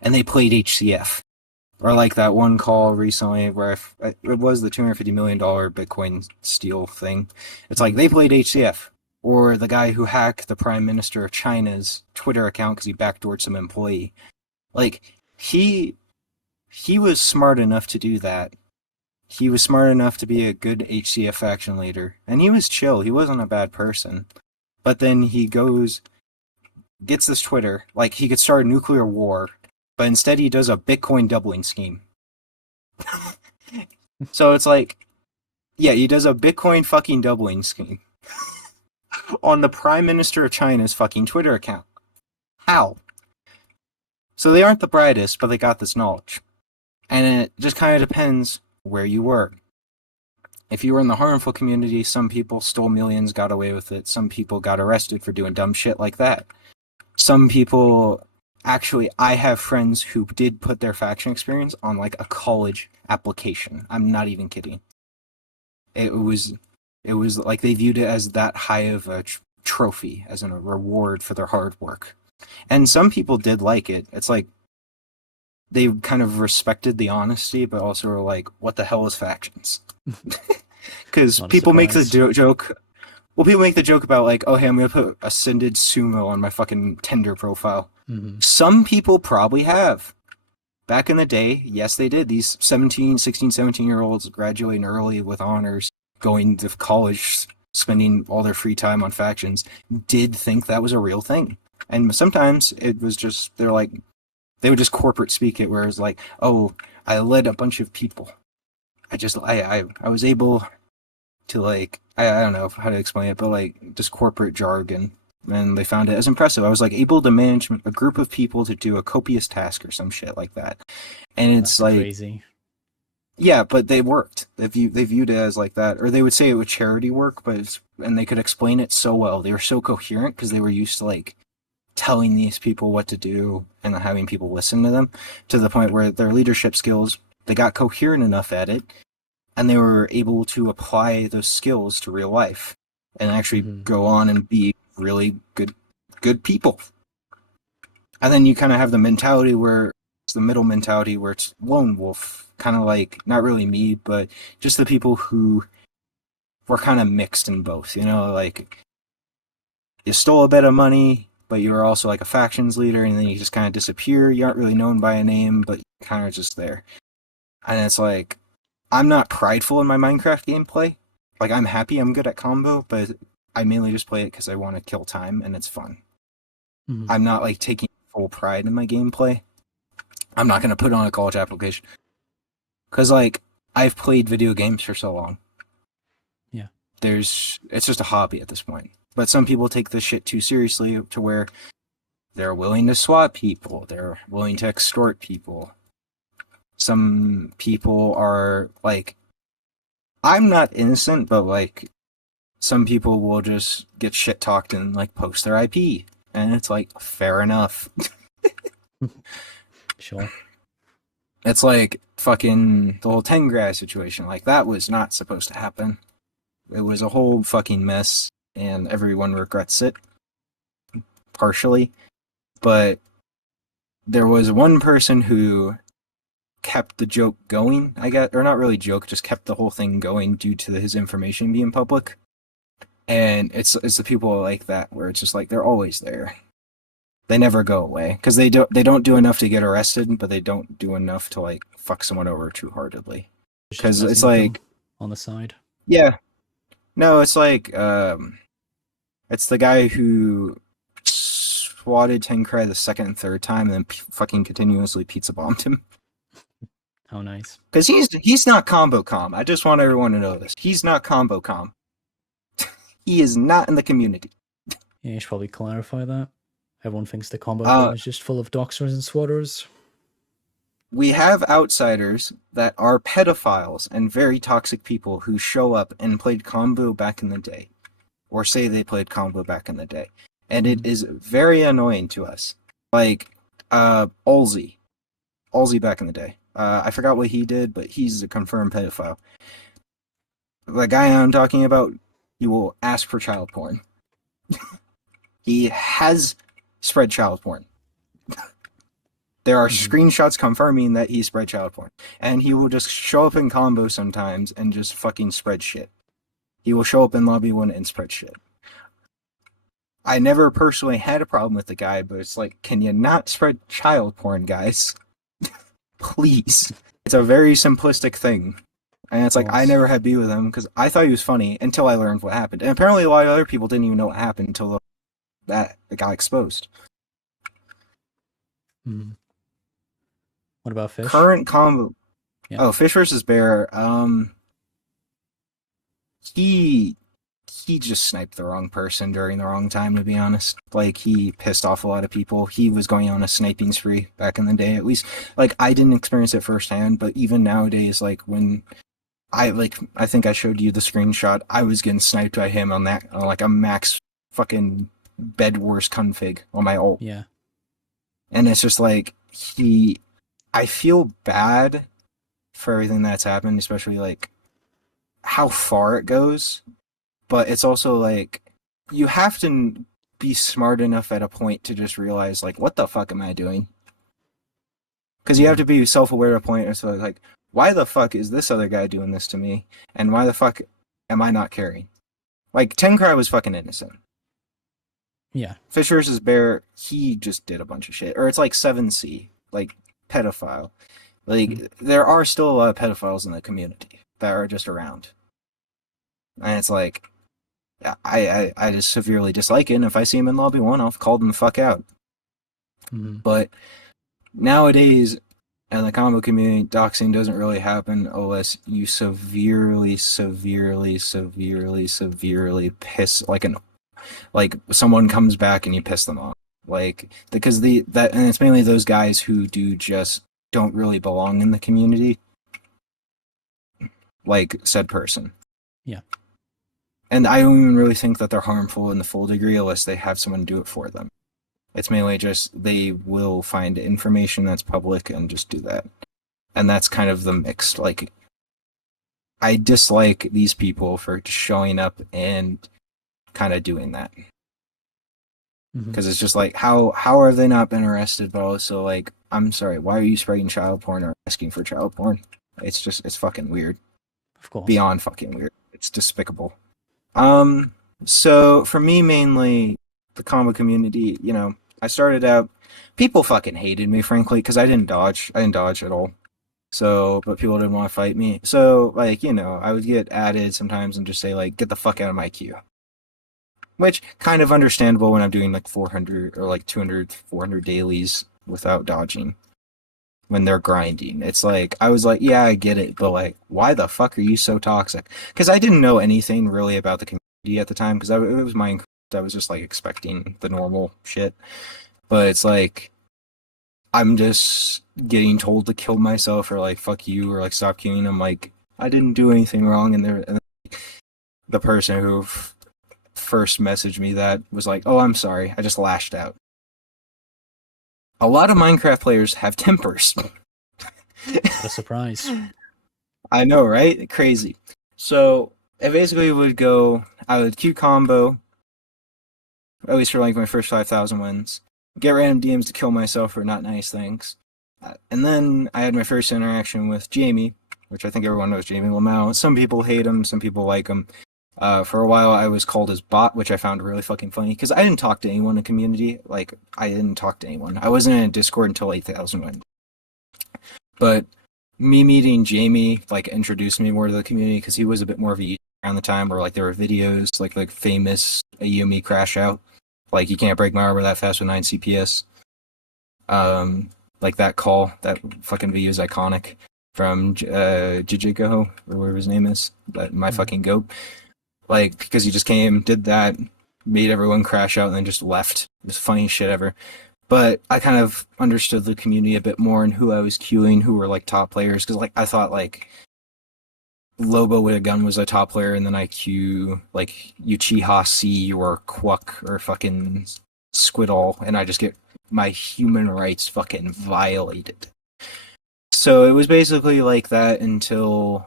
and they played HCF. Or like that one call recently where it was the $250 million Bitcoin steal thing. It's like they played HCF. Or the guy who hacked the Prime Minister of China's Twitter account because he backdoored some employee. Like, he was smart enough to do that. He was smart enough to be a good HCF faction leader. And he was chill. He wasn't a bad person. But then he gets this Twitter. Like, he could start a nuclear war. But instead he does a Bitcoin doubling scheme. So it's like, yeah, he does a Bitcoin fucking doubling scheme. On the Prime Minister of China's fucking Twitter account. How? So they aren't the brightest, but they got this knowledge. And it just kind of depends where you were. If you were in the harmful community, some people stole millions, got away with it. Some people got arrested for doing dumb shit like that. Some people... Actually, I have friends who did put their faction experience on like a college application. I'm not even kidding. It was like they viewed it as that high of a trophy, as a reward for their hard work. And some people did like it. It's like they kind of respected the honesty, but also were like, what the hell is factions? Because people make the joke. Well, people make the joke about like, oh, hey, I'm going to put Ascended Sumo on my fucking Tinder profile. Mm-hmm. Some people probably have. Back in the day, yes, they did. These 16, 17-year-olds graduating early with honors, going to college, spending all their free time on factions, did think that was a real thing. And sometimes it was just, they would just corporate speak it, where it's like, oh, I led a bunch of people. I was able to like I don't know how to explain it, but like just corporate jargon. And they found it as impressive. I was like able to manage a group of people to do a copious task or some shit like that. And it's That's like, crazy. yeah, but they worked. They viewed it as like that, or they would say it was charity work, and they could explain it so well. They were so coherent because they were used to like telling these people what to do and having people listen to them, to the point where their leadership skills, they got coherent enough at it, and they were able to apply those skills to real life and actually go on and be really good people. And then you kind of have the mentality where it's the middle mentality where it's lone wolf, kind of like not really me, but just the people who were kind of mixed in both. You know, like you stole a bit of money, but you were also like a factions leader, and then you just kind of disappear. You aren't really known by a name, but you're kind of just there. And it's like, I'm not prideful in my Minecraft gameplay. Like, I'm happy I'm good at combo, but I mainly just play it because I want to kill time and it's fun. I'm not like taking full pride in my gameplay. I'm not going to put on a college application. Because, like, I've played video games for so long. Yeah. It's just a hobby at this point. But some people take this shit too seriously to where they're willing to swat people. They're willing to extort people. Some people are, like, I'm not innocent, but, like, some people will just get shit-talked and, like, post their IP. And it's like, fair enough. Sure. It's like fucking the whole 10 grass situation. Like, that was not supposed to happen. It was a whole fucking mess, and everyone regrets it. Partially. But there was one person who kept the joke going, I guess. Or not really joke, just kept the whole thing going due to his information being public. And it's the people like that where it's just like they're always there. They never go away because they don't do enough to get arrested, but they don't do enough to like fuck someone over too heartedly. Because it's like on the side. Yeah, no, it's like it's the guy who swatted Tenkrai the second and third time, and then fucking continuously pizza bombed him. How nice. Because he's not combo com. I just want everyone to know this. He's not combo com. He is not in the community. Yeah, you should probably clarify that. Everyone thinks the combo game is just full of doxers and swatters. We have outsiders that are pedophiles and very toxic people who show up and played combo back in the day. Or say they played combo back in the day. And it is very annoying to us. Like, Olsey. Olsey back in the day. I forgot what he did, but he's a confirmed pedophile. The guy I'm talking about, he will ask for child porn. He has spread child porn. There are screenshots confirming that he spread child porn. And he will just show up in combo sometimes and just fucking spread shit. He will show up in lobby 1 and spread shit. I never personally had a problem with the guy, but it's like, can you not spread child porn, guys? Please. It's a very simplistic thing. And it's like, I never had beef with him because I thought he was funny until I learned what happened. And apparently a lot of other people didn't even know what happened until that it got exposed. What about Fish? Current combo. Yeah. Oh, Fish versus Bear. He just sniped the wrong person during the wrong time, to be honest. Like, he pissed off a lot of people. He was going on a sniping spree back in the day, at least. Like, I didn't experience it firsthand, but even nowadays, like, when I think I showed you the screenshot, I was getting sniped by him on that, like, a max fucking bed wars config on my ult. Yeah. And it's just like, I feel bad for everything that's happened, especially, like, how far it goes. But it's also like, you have to be smart enough at a point to just realize, like, what the fuck am I doing? Because you have to be self-aware at a point. So like, why the fuck is this other guy doing this to me? And why the fuck am I not caring? Like, Tenkrai was fucking innocent. Yeah. Fish versus Bear, he just did a bunch of shit. Or it's like 7C, like, pedophile. Like, there are still a lot of pedophiles in the community that are just around. And it's like, I just severely dislike it, and if I see him in lobby 1, I'll call them the fuck out. But nowadays, And the combo community, doxing doesn't really happen unless you severely, severely, severely, severely piss like someone comes back and you piss them off. Like because and it's mainly those guys who do just don't really belong in the community. Like said person. Yeah. And I don't even really think that they're harmful in the full degree unless they have someone do it for them. It's mainly just they will find information that's public and just do that. And that's kind of the mixed. Like, I dislike these people for showing up and kind of doing that. Because it's just like, how have they not been arrested? But also, like, I'm sorry, why are you spreading child porn or asking for child porn? It's fucking weird. Of course. Beyond fucking weird. It's despicable. So for me, mainly, the combo community, you know, I started out, people fucking hated me, frankly, because I didn't dodge. I didn't dodge at all. So, but people didn't want to fight me. So, like, you know, I would get added sometimes and just say, like, get the fuck out of my queue. Which, kind of understandable when I'm doing, like, 400 or, like, 200, 400 dailies without dodging. When they're grinding. It's like, I was like, yeah, I get it, but, like, why the fuck are you so toxic? Because I didn't know anything really about the community at the time, because it was Minecraft. I was just, like, expecting the normal shit. But it's like, I'm just getting told to kill myself or like fuck you or like stop queuing. I'm like, I didn't do anything wrong, and the person who first messaged me that was like, oh, I'm sorry, I just lashed out. A lot of Minecraft players have tempers. What a surprise. I know, right? Crazy. So I basically would go, I would queue combo, at least for like my first 5,000 wins. Get random DMs to kill myself for not nice things. And then I had my first interaction with Jamie, which I think everyone knows Jamie Lamau. Some people hate him, some people like him. For a while, I was called his bot, which I found really fucking funny, because I didn't talk to anyone in the community. Like, I didn't talk to anyone. I wasn't in a Discord until 8,000 wins. But me meeting Jamie, like, introduced me more to the community, because he was a bit more of a YouTuber around the time, where, like, there were videos, like famous AUME crash out. Like, you can't break my armor that fast with 9 CPS. Like that call, that fucking video is iconic from Jijigo, or whatever his name is, but my fucking goat. Like, because he just came, did that, made everyone crash out, and then just left. It was the funniest shit ever. But I kind of understood the community a bit more and who I was queuing, who were like top players, because like I thought like Lobo with a gun was a top player, and then I queue like Uchiha C or Quuck or fucking Squidall, and I just get my human rights fucking violated. So it was basically like that until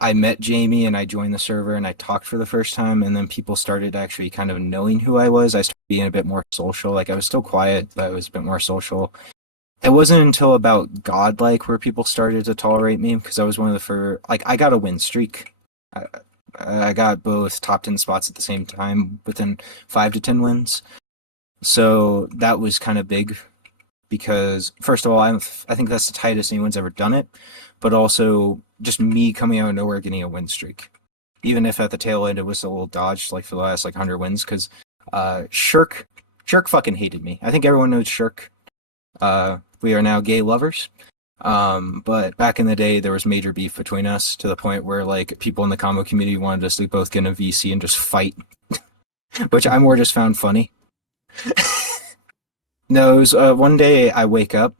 I met Jamie and I joined the server and I talked for the first time, and then people started actually kind of knowing who I was. I started being a bit more social. Like, I was still quiet, but I was a bit more social. It wasn't until about Godlike where people started to tolerate me, because I was one of the first. Like, I got a win streak. I got both top 10 spots at the same time within 5 to 10 wins. So that was kind of big, because first of all, I think that's the tightest anyone's ever done it, but also just me coming out of nowhere getting a win streak. Even if at the tail end it was a little dodged, like for the last like 100 wins, because Shirk fucking hated me. I think everyone knows Shirk. We are now gay lovers. But back in the day, there was major beef between us, to the point where like people in the combo community wanted us to both get a VC and just fight, which I more just found funny. No, it was one day I wake up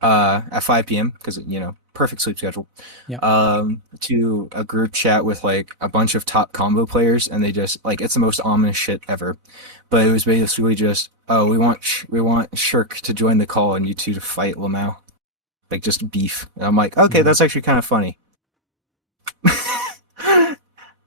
at 5 p.m. because, you know, perfect sleep schedule. Yeah. To a group chat with like a bunch of top combo players, and they just like, it's the most ominous shit ever. But it was basically just, oh, we want Shirk to join the call and you two to fight Lamau. Like, just beef. And I'm like, okay, that's actually kind of funny.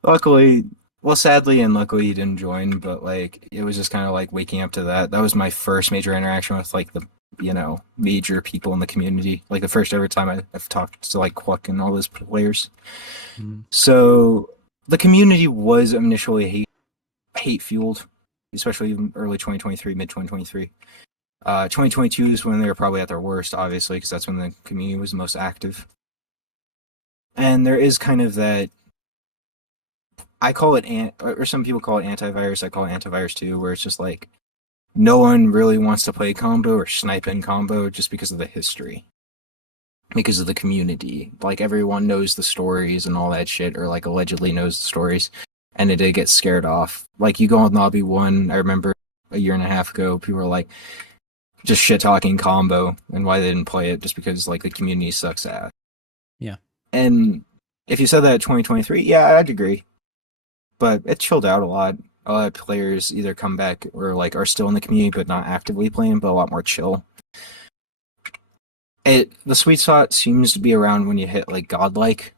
Luckily, well, sadly and luckily he didn't join, but like, it was just kind of like waking up to that. That was my first major interaction with like the, you know, major people in the community. Like the first ever time I've talked to like Quuck and all those players. So the community was initially hate fueled, especially in early 2023, mid 2023. 2022 is when they were probably at their worst, obviously, because that's when the community was the most active. And there is kind of that, I call it, or some people call it antivirus, I call it antivirus too, where it's just like, no one really wants to play combo or snipe in combo just because of the history. because of the community. Like everyone knows the stories and all that shit, or like allegedly knows the stories, and it did get scared off. Like you go on lobby one, I remember a year and a half ago, people were like just shit talking combo and why they didn't play it just because like the community sucks ass. Yeah. And if you said that at 2023, yeah, I'd agree. But it chilled out a lot. A lot of players either come back or like are still in the community but not actively playing, but a lot more chill. The sweet spot seems to be around when you hit like godlike,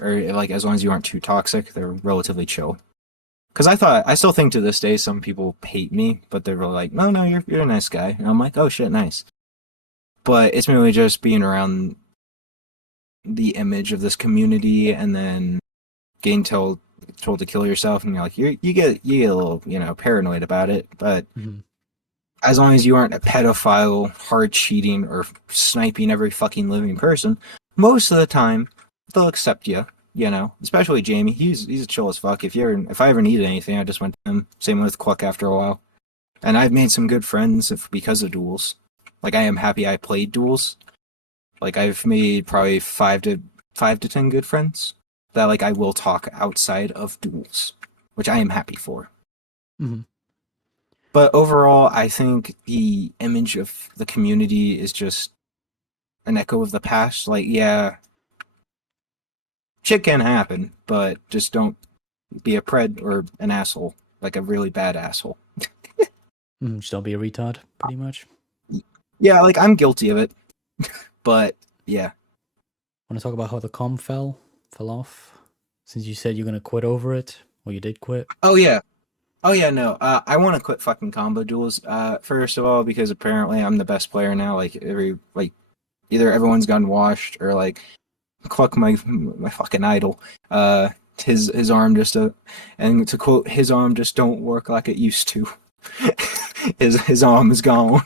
or like as long as you aren't too toxic, they're relatively chill. Because I still think to this day some people hate me, but they're really like, no, you're a nice guy, and I'm like, oh shit, nice. But it's mainly just being around the image of this community, and then getting told to kill yourself, and you're like, you get a little paranoid about it, but. Mm-hmm. As long as you aren't a pedophile, hard cheating, or sniping every fucking living person, most of the time they'll accept you. Especially Jamie. He's chill as fuck. If I ever needed anything, I just went to him. Same with Cluck after a while, and I've made some good friends because of Duels. Like I am happy I played Duels. Like I've made probably 5 to 10 good friends that like I will talk outside of Duels, which I am happy for. Mm-hmm. But overall, I think the image of the community is just an echo of the past. Like, yeah, shit can happen, but just don't be a pred or an asshole, like a really bad asshole. Just don't be a retard, pretty much. Yeah, like I'm guilty of it, but yeah. Want to talk about how the com fell off? Since you said you're gonna quit over it, or you did quit. Oh yeah, no. I want to quit fucking combo duels. First of all, because apparently I'm the best player now. Like either everyone's gone washed or like Cluck my fucking idol. His arm just and to quote, his arm just don't work like it used to. his arm is gone.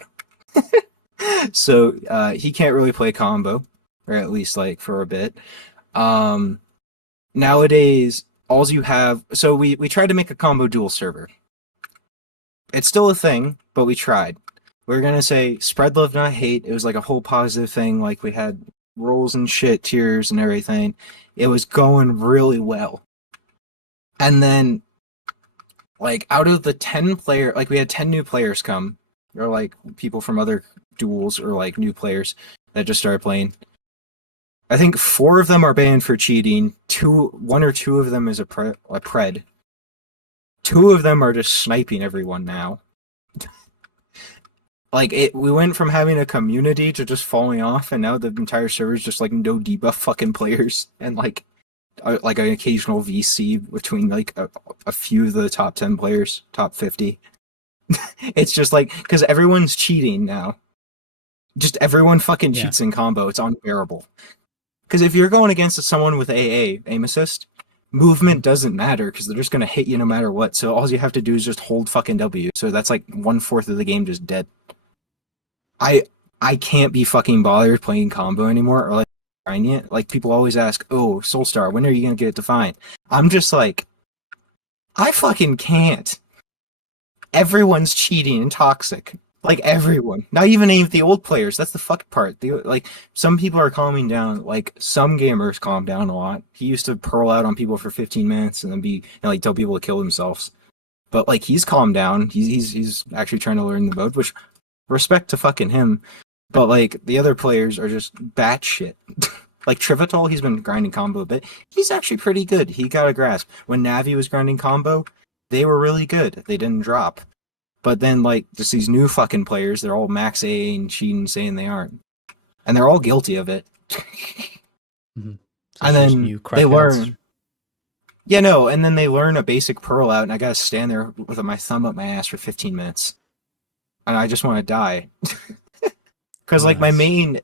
So he can't really play combo, or at least like for a bit. Nowadays, all you have. So we tried to make a combo duel server. It's still a thing, but we tried. We're gonna say spread love, not hate. It was like a whole positive thing. Like we had rolls and shit, tiers and everything. It was going really well. And then, like out of the 10 player, like we had 10 new players come, or like people from other duels, or like new players that just started playing. I think 4 of them are banned for cheating. 1 or 2 of them is a pred. 2 of them are just sniping everyone now. Like we went from having a community to just falling off, and now the entire server is just like no debuff fucking players, and like an occasional VC between like a few of the top 10 players, top 50. It's just like because everyone's cheating now. Just everyone fucking cheats in combo. It's unbearable. Because if you're going against someone with aim assist, movement doesn't matter because they're just gonna hit you no matter what. So all you have to do is just hold fucking W. So that's like 1/4 of the game just dead. I can't be fucking bothered playing combo anymore, or like grinding it. Like people always ask, "Oh, solestar, when are you gonna get it defined?" I'm just like, I fucking can't. Everyone's cheating and toxic. Like everyone, not even any of the old players. That's the fuck part. Like some people are calming down. Like some gamers calm down a lot. He used to pearl out on people for 15 minutes and then like tell people to kill themselves. But like he's calmed down. He's actually trying to learn the mode, which respect to fucking him. But like the other players are just batshit. Like Trivital, he's been grinding combo a bit. He's actually pretty good. He got a grasp. When Navi was grinding combo, they were really good. They didn't drop. But then, like, just these new fucking players, they're all max A and cheating, saying they aren't. And they're all guilty of it. Mm-hmm. So and then they learn. Yeah, no, and then they learn a basic pearl out, and I gotta stand there with my thumb up my ass for 15 minutes. And I just want to die. Because, like, my main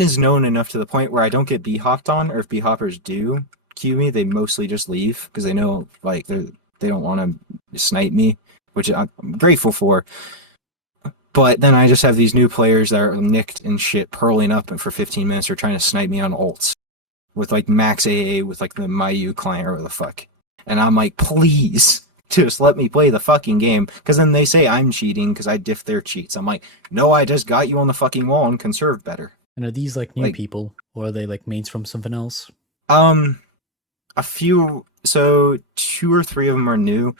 is known enough to the point where I don't get B-hopped on, or if B-hoppers do queue me, they mostly just leave, because they know, like, they don't want to snipe me, which I'm grateful for. But then I just have these new players that are nicked and shit, pearling up and for 15 minutes are trying to snipe me on ults with like max AA with like the Mayu client or the fuck. And I'm like, please, just let me play the fucking game. Because then they say I'm cheating because I diff their cheats. I'm like, no, I just got you on the fucking wall and conserved better. And are these like new Like, people, or are they like mains from something else? um, a few. So 2 or 3 of them are new.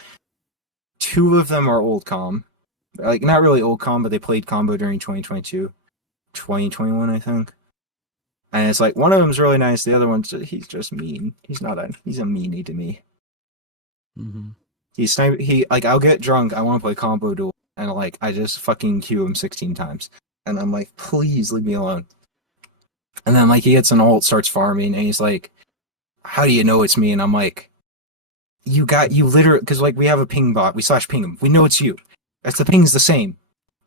2 of them are old com. Like, not really old com, but they played combo during 2022, 2021, I think. And it's like one of them's really nice. The other one's he's just mean. He's a meanie to me. Mm-hmm. He like I'll get drunk. I want to play combo duel, and like I just fucking queue him 16 times, and I'm like, please leave me alone. And then like he gets an ult, starts farming, and he's like, how do you know it's me? And I'm like, you literally, because like we have a ping bot, we slash ping him, we know it's you. That's the ping's the same.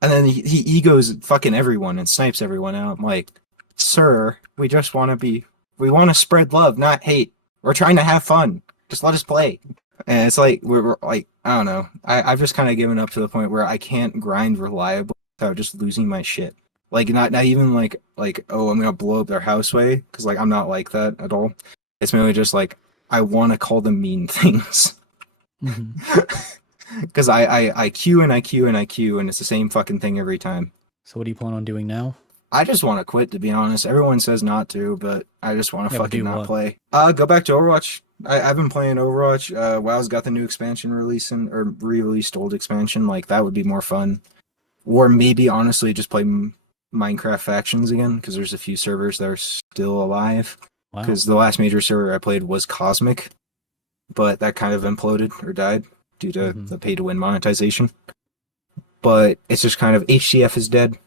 And then he egos fucking everyone and snipes everyone out. I'm like, sir, we want to spread love, not hate. We're trying to have fun. Just let us play. And it's like we're like, I don't know. I've just kind of given up to the point where I can't grind reliably without just losing my shit. Like not even like oh, I'm gonna blow up their houseway, because like I'm not like that at all. It's mainly just like I want to call them mean things. Because I queue and I queue and I queue, and it's the same fucking thing every time. So what do you plan on doing now? I just want to quit, to be honest. Everyone says not to, but I just want to Yeah, but fucking do not what? play. Go back to Overwatch. I've been playing Overwatch. WoW's got the new expansion releasing, or re-released old expansion. Like, that would be more fun. Or maybe, honestly, just play Minecraft factions again, because there's a few servers that are still alive. Wow. Because the last major server I played was Cosmic, but that kind of imploded or died due to the pay-to-win monetization. But it's just kind of, HCF is dead.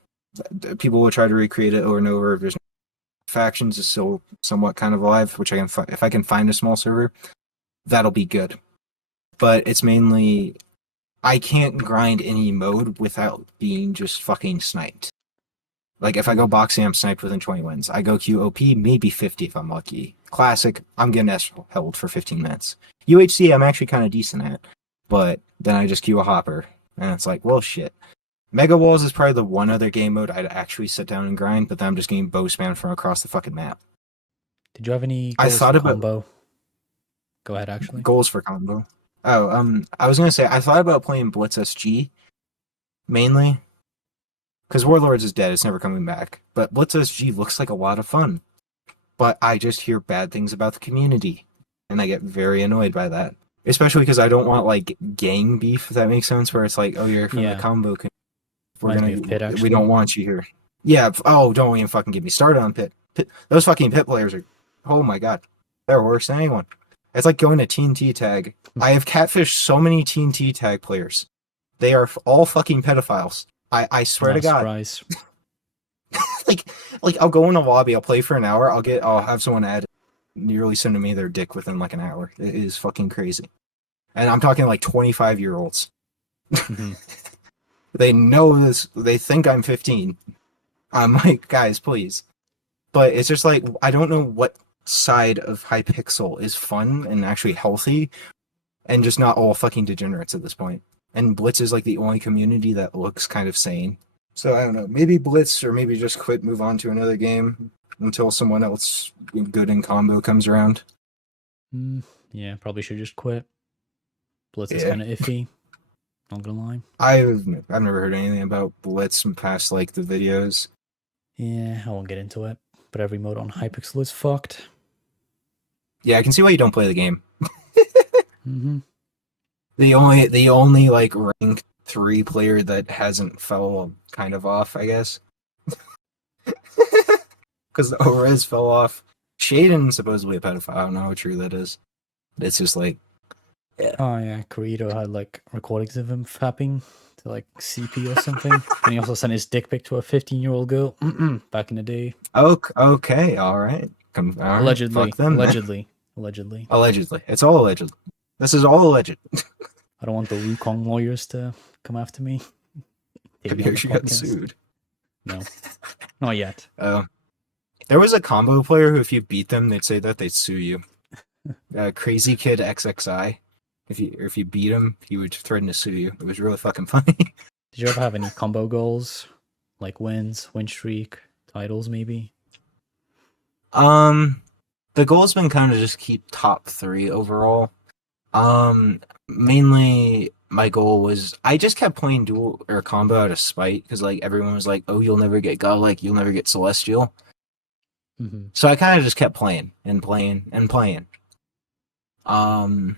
People will try to recreate it over and over. There's factions is still somewhat kind of alive, which I can if I can find a small server, that'll be good. But it's mainly I can't grind any mode without being just fucking sniped. Like if I go boxing, I'm sniped within 20 wins. I go QOP, maybe 50 if I'm lucky. Classic, I'm getting S held for 15 minutes. UHC, I'm actually kind of decent at, but then I just queue a hopper, and it's like, well, shit. Mega Walls is probably the one other game mode I'd actually sit down and grind, but then I'm just getting bow spam from across the fucking map. Did you have any I goals thought for about combo? Go ahead, actually. goals for combo. Oh, I was gonna say I thought about playing Blitz SG mainly because Warlords is dead; it's never coming back. But Blitz SG looks like a lot of fun, but I just hear bad things about the community, and I get very annoyed by that. Especially because I don't want like gang beef, if that makes sense. Where it's like, oh, you're from the combo community. We don't want you here. Yeah. Oh, don't even fucking get me started on Pit. Those fucking Pit players are. Oh my god, they're worse than anyone. It's like going to TNT tag. I have catfished so many TNT tag players. They are all fucking pedophiles. I swear to God. Surprise. like I'll go in a lobby. I'll play for an hour. I'll have someone add nearly send to me their dick within like an hour. It is fucking crazy. And I'm talking like 25-year-olds. They know this. They think I'm 15. I'm like, guys, please. But it's just like, I don't know what side of Hypixel is fun and actually healthy and just not all fucking degenerates at this point. And Blitz is like the only community that looks kind of sane. So I don't know. Maybe Blitz, or maybe just quit, move on to another game until someone else good in combo comes around. Yeah, probably should just quit. Blitz is kind of iffy. Not gonna lie. I've never heard anything about Blitz past like the videos. Yeah, I won't get into it. But every mode on Hypixel is fucked. Yeah, I can see why you don't play the game. The only like rank 3 player that hasn't fell kind of off, I guess. Because the Orez fell off. Shaden's supposedly a pedophile. I don't know how true that is. It's just like, yeah. Oh yeah, Corito had like recordings of him fapping to like CP or something. And he also sent his dick pic to a 15-year-old girl back in the day. Okay, all right. Allegedly. Fuck them, Allegedly. It's all alleged. This is all alleged. I don't want the Wukong lawyers to come after me. Have you actually gotten sued? No. Not yet. There was a combo player who, if you beat them, they'd say that they'd sue you. Crazy Kid XXI. If you beat him, he would threaten to sue you. It was really fucking funny. Did you ever have any combo goals? Like wins, win streak, titles maybe? The goal's been kind of just keep top 3 overall. Mainly my goal was I just kept playing duel or combo out of spite because like everyone was like, oh, you'll never get godlike, you'll never get celestial. Mm-hmm. So I kind of just kept playing and playing and playing. Um,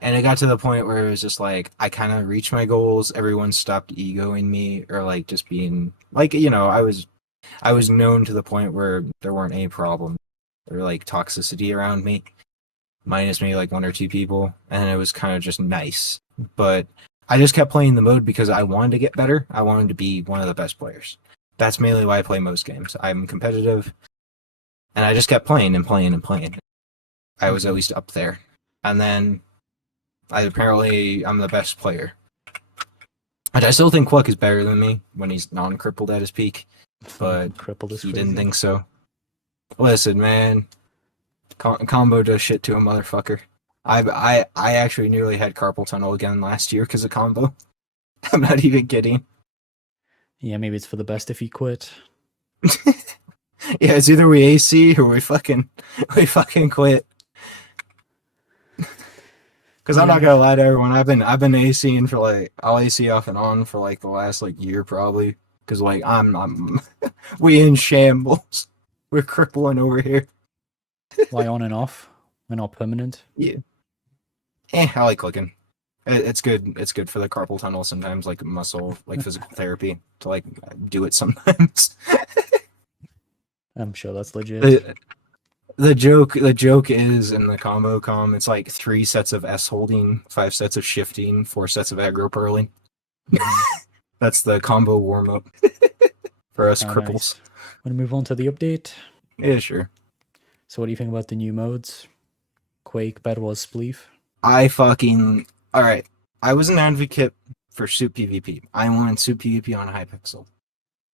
and it got to the point where it was just like I kind of reached my goals. Everyone stopped egoing me or like just being like, I was known to the point where there weren't any problems or like toxicity around me, minus maybe like one or two people, and it was kind of just nice. But I just kept playing the mode because I wanted to get better. I wanted to be one of the best players. That's mainly why I play most games. I'm competitive, and I just kept playing and playing and playing. I was at least up there, and then I'm the best player. And I still think Quack is better than me when he's non-crippled at his peak, but Crippled is he crazy. didn't think so. Listen, man, combo does shit to a motherfucker. I actually nearly had carpal tunnel again last year because of combo. I'm not even kidding. Yeah, maybe it's for the best if you quit. Yeah, it's either we AC or we fucking quit. Because I'm not Yeah. gonna lie to everyone, I've been ACing for like I'll AC off and on for like the last like year probably. Because like I'm we in shambles. We're crippling over here. Why on and off? We're not permanent. Yeah. I like clicking. It's good. It's good for the carpal tunnel sometimes, like muscle, like physical therapy to like do it sometimes. I'm sure that's legit. The joke is in the combo it's like 3 sets of S holding, 5 sets of shifting, 4 sets of aggro purling. That's the combo warm up for us cripples. Nice. Want to move on to the update? Yeah, sure. So what do you think about the new modes? Quake, Bed Wars, Spleef? Alright. I was an advocate for Soup PvP. I wanted Soup PvP on Hypixel.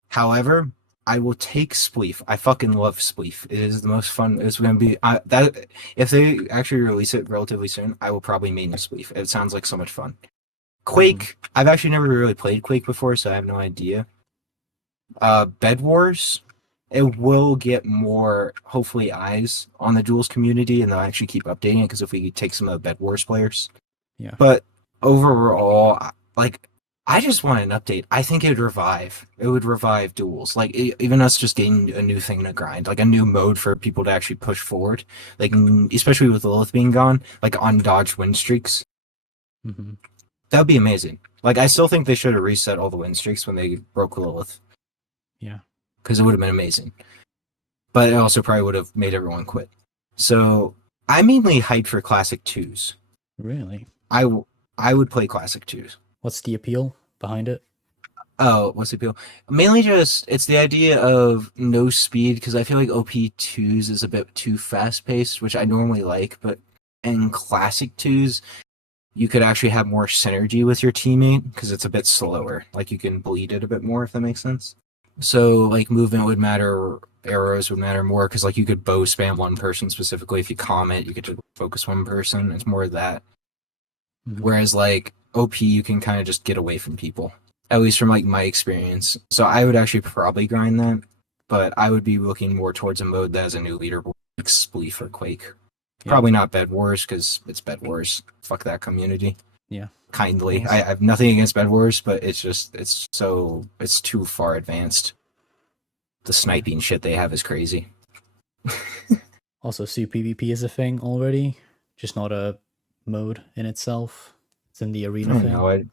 However, I will take Spleef. I fucking love Spleef. It is the most fun. It's gonna be that if they actually release it relatively soon, I will probably main Spleef. It sounds like so much fun. Quake, I've actually never really played Quake before, so I have no idea. Bed Wars, it will get more, hopefully, eyes on the Duels community, and they'll actually keep updating it, because if we take some of the Bed Wars players. Yeah. But overall, like, I just want an update. I think it would revive Duels. Like, even us just getting a new thing to grind, like a new mode for people to actually push forward. Like, especially with Lilith being gone, like on dodge win streaks. Mm-hmm. That would be amazing. Like, I still think they should have reset all the win streaks when they broke Lilith. Yeah. Because it would have been amazing. But it also probably would have made everyone quit. So, I'm mainly hyped for Classic 2s. Really? I would play Classic 2s. What's the appeal behind it? Oh, what's the appeal? Mainly just, it's the idea of no speed, because I feel like OP2s is a bit too fast-paced, which I normally like, but in Classic 2s, you could actually have more synergy with your teammate, because it's a bit slower. Like, you can bleed it a bit more, if that makes sense. So, like, movement would matter, arrows would matter more, because, like, you could bow spam one person specifically. If you comment, you could just focus one person. It's more of that. Mm-hmm. Whereas, like, OP, you can kind of just get away from people. At least from, like, my experience. So I would actually probably grind that, but I would be looking more towards a mode that has a new leaderboard, like Spleef or Quake. Yeah. Probably not Bed Wars, because it's Bed Wars. Fuck that community. Yeah. Kindly. I have nothing against Bed Wars, but it's too far advanced. The sniping shit they have is crazy. Also, Soup PvP is a thing already, just not a mode in itself. It's in the arena thing. No,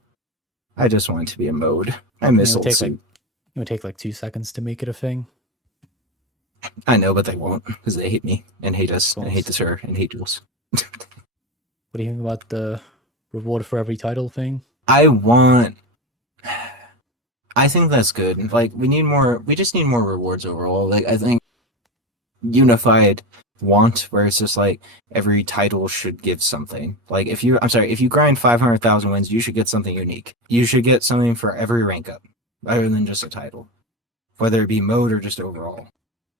I just want it to be a mode. I miss old Soup. It would take like 2 seconds to make it a thing. I know, but they won't, because they hate me and hate us and hate the server and hate Duels. What do you think about the reward for every title thing? I think that's good. Like, we just need more rewards overall. Like, I think unified where it's just like every title should give something. Like, if you grind 500,000 wins, you should get something unique. You should get something for every rank up, other than just a title, whether it be mode or just overall.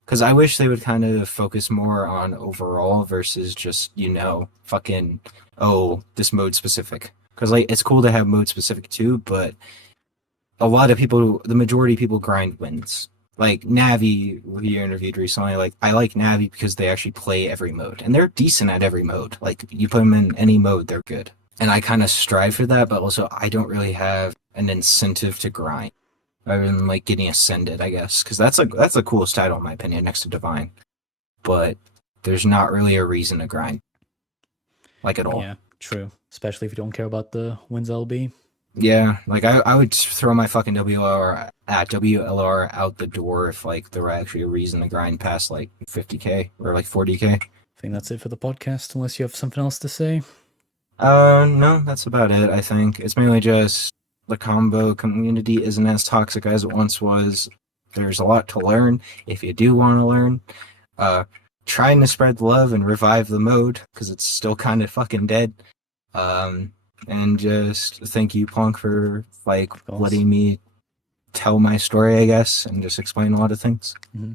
Because I wish they would kind of focus more on overall versus just, fucking, this mode specific. Because, like, it's cool to have mode specific too, but the majority of people grind wins. Like, Navi, we interviewed recently, like, I like Navi because they actually play every mode. And they're decent at every mode. Like, you put them in any mode, they're good. And I kind of strive for that, but also I don't really have an incentive to grind. Other than, like, getting Ascended, I guess. Because that's the coolest title, in my opinion, next to Divine. but there's not really a reason to grind, like at all. Yeah, true. Especially if you don't care about the wins LB. Yeah, like I would throw my fucking WLR out the door if like there were actually a reason to grind past like 50k or like 40k. I think that's it for the podcast, unless you have something else to say. No, that's about it. I think it's mainly just the combo community isn't as toxic as it once was. There's a lot to learn if you do want to learn. Trying to spread the love and revive the mode because it's still kind of fucking dead. And just thank you, Plonk, for like letting me tell my story, I guess, and just explain a lot of things. Mm-hmm.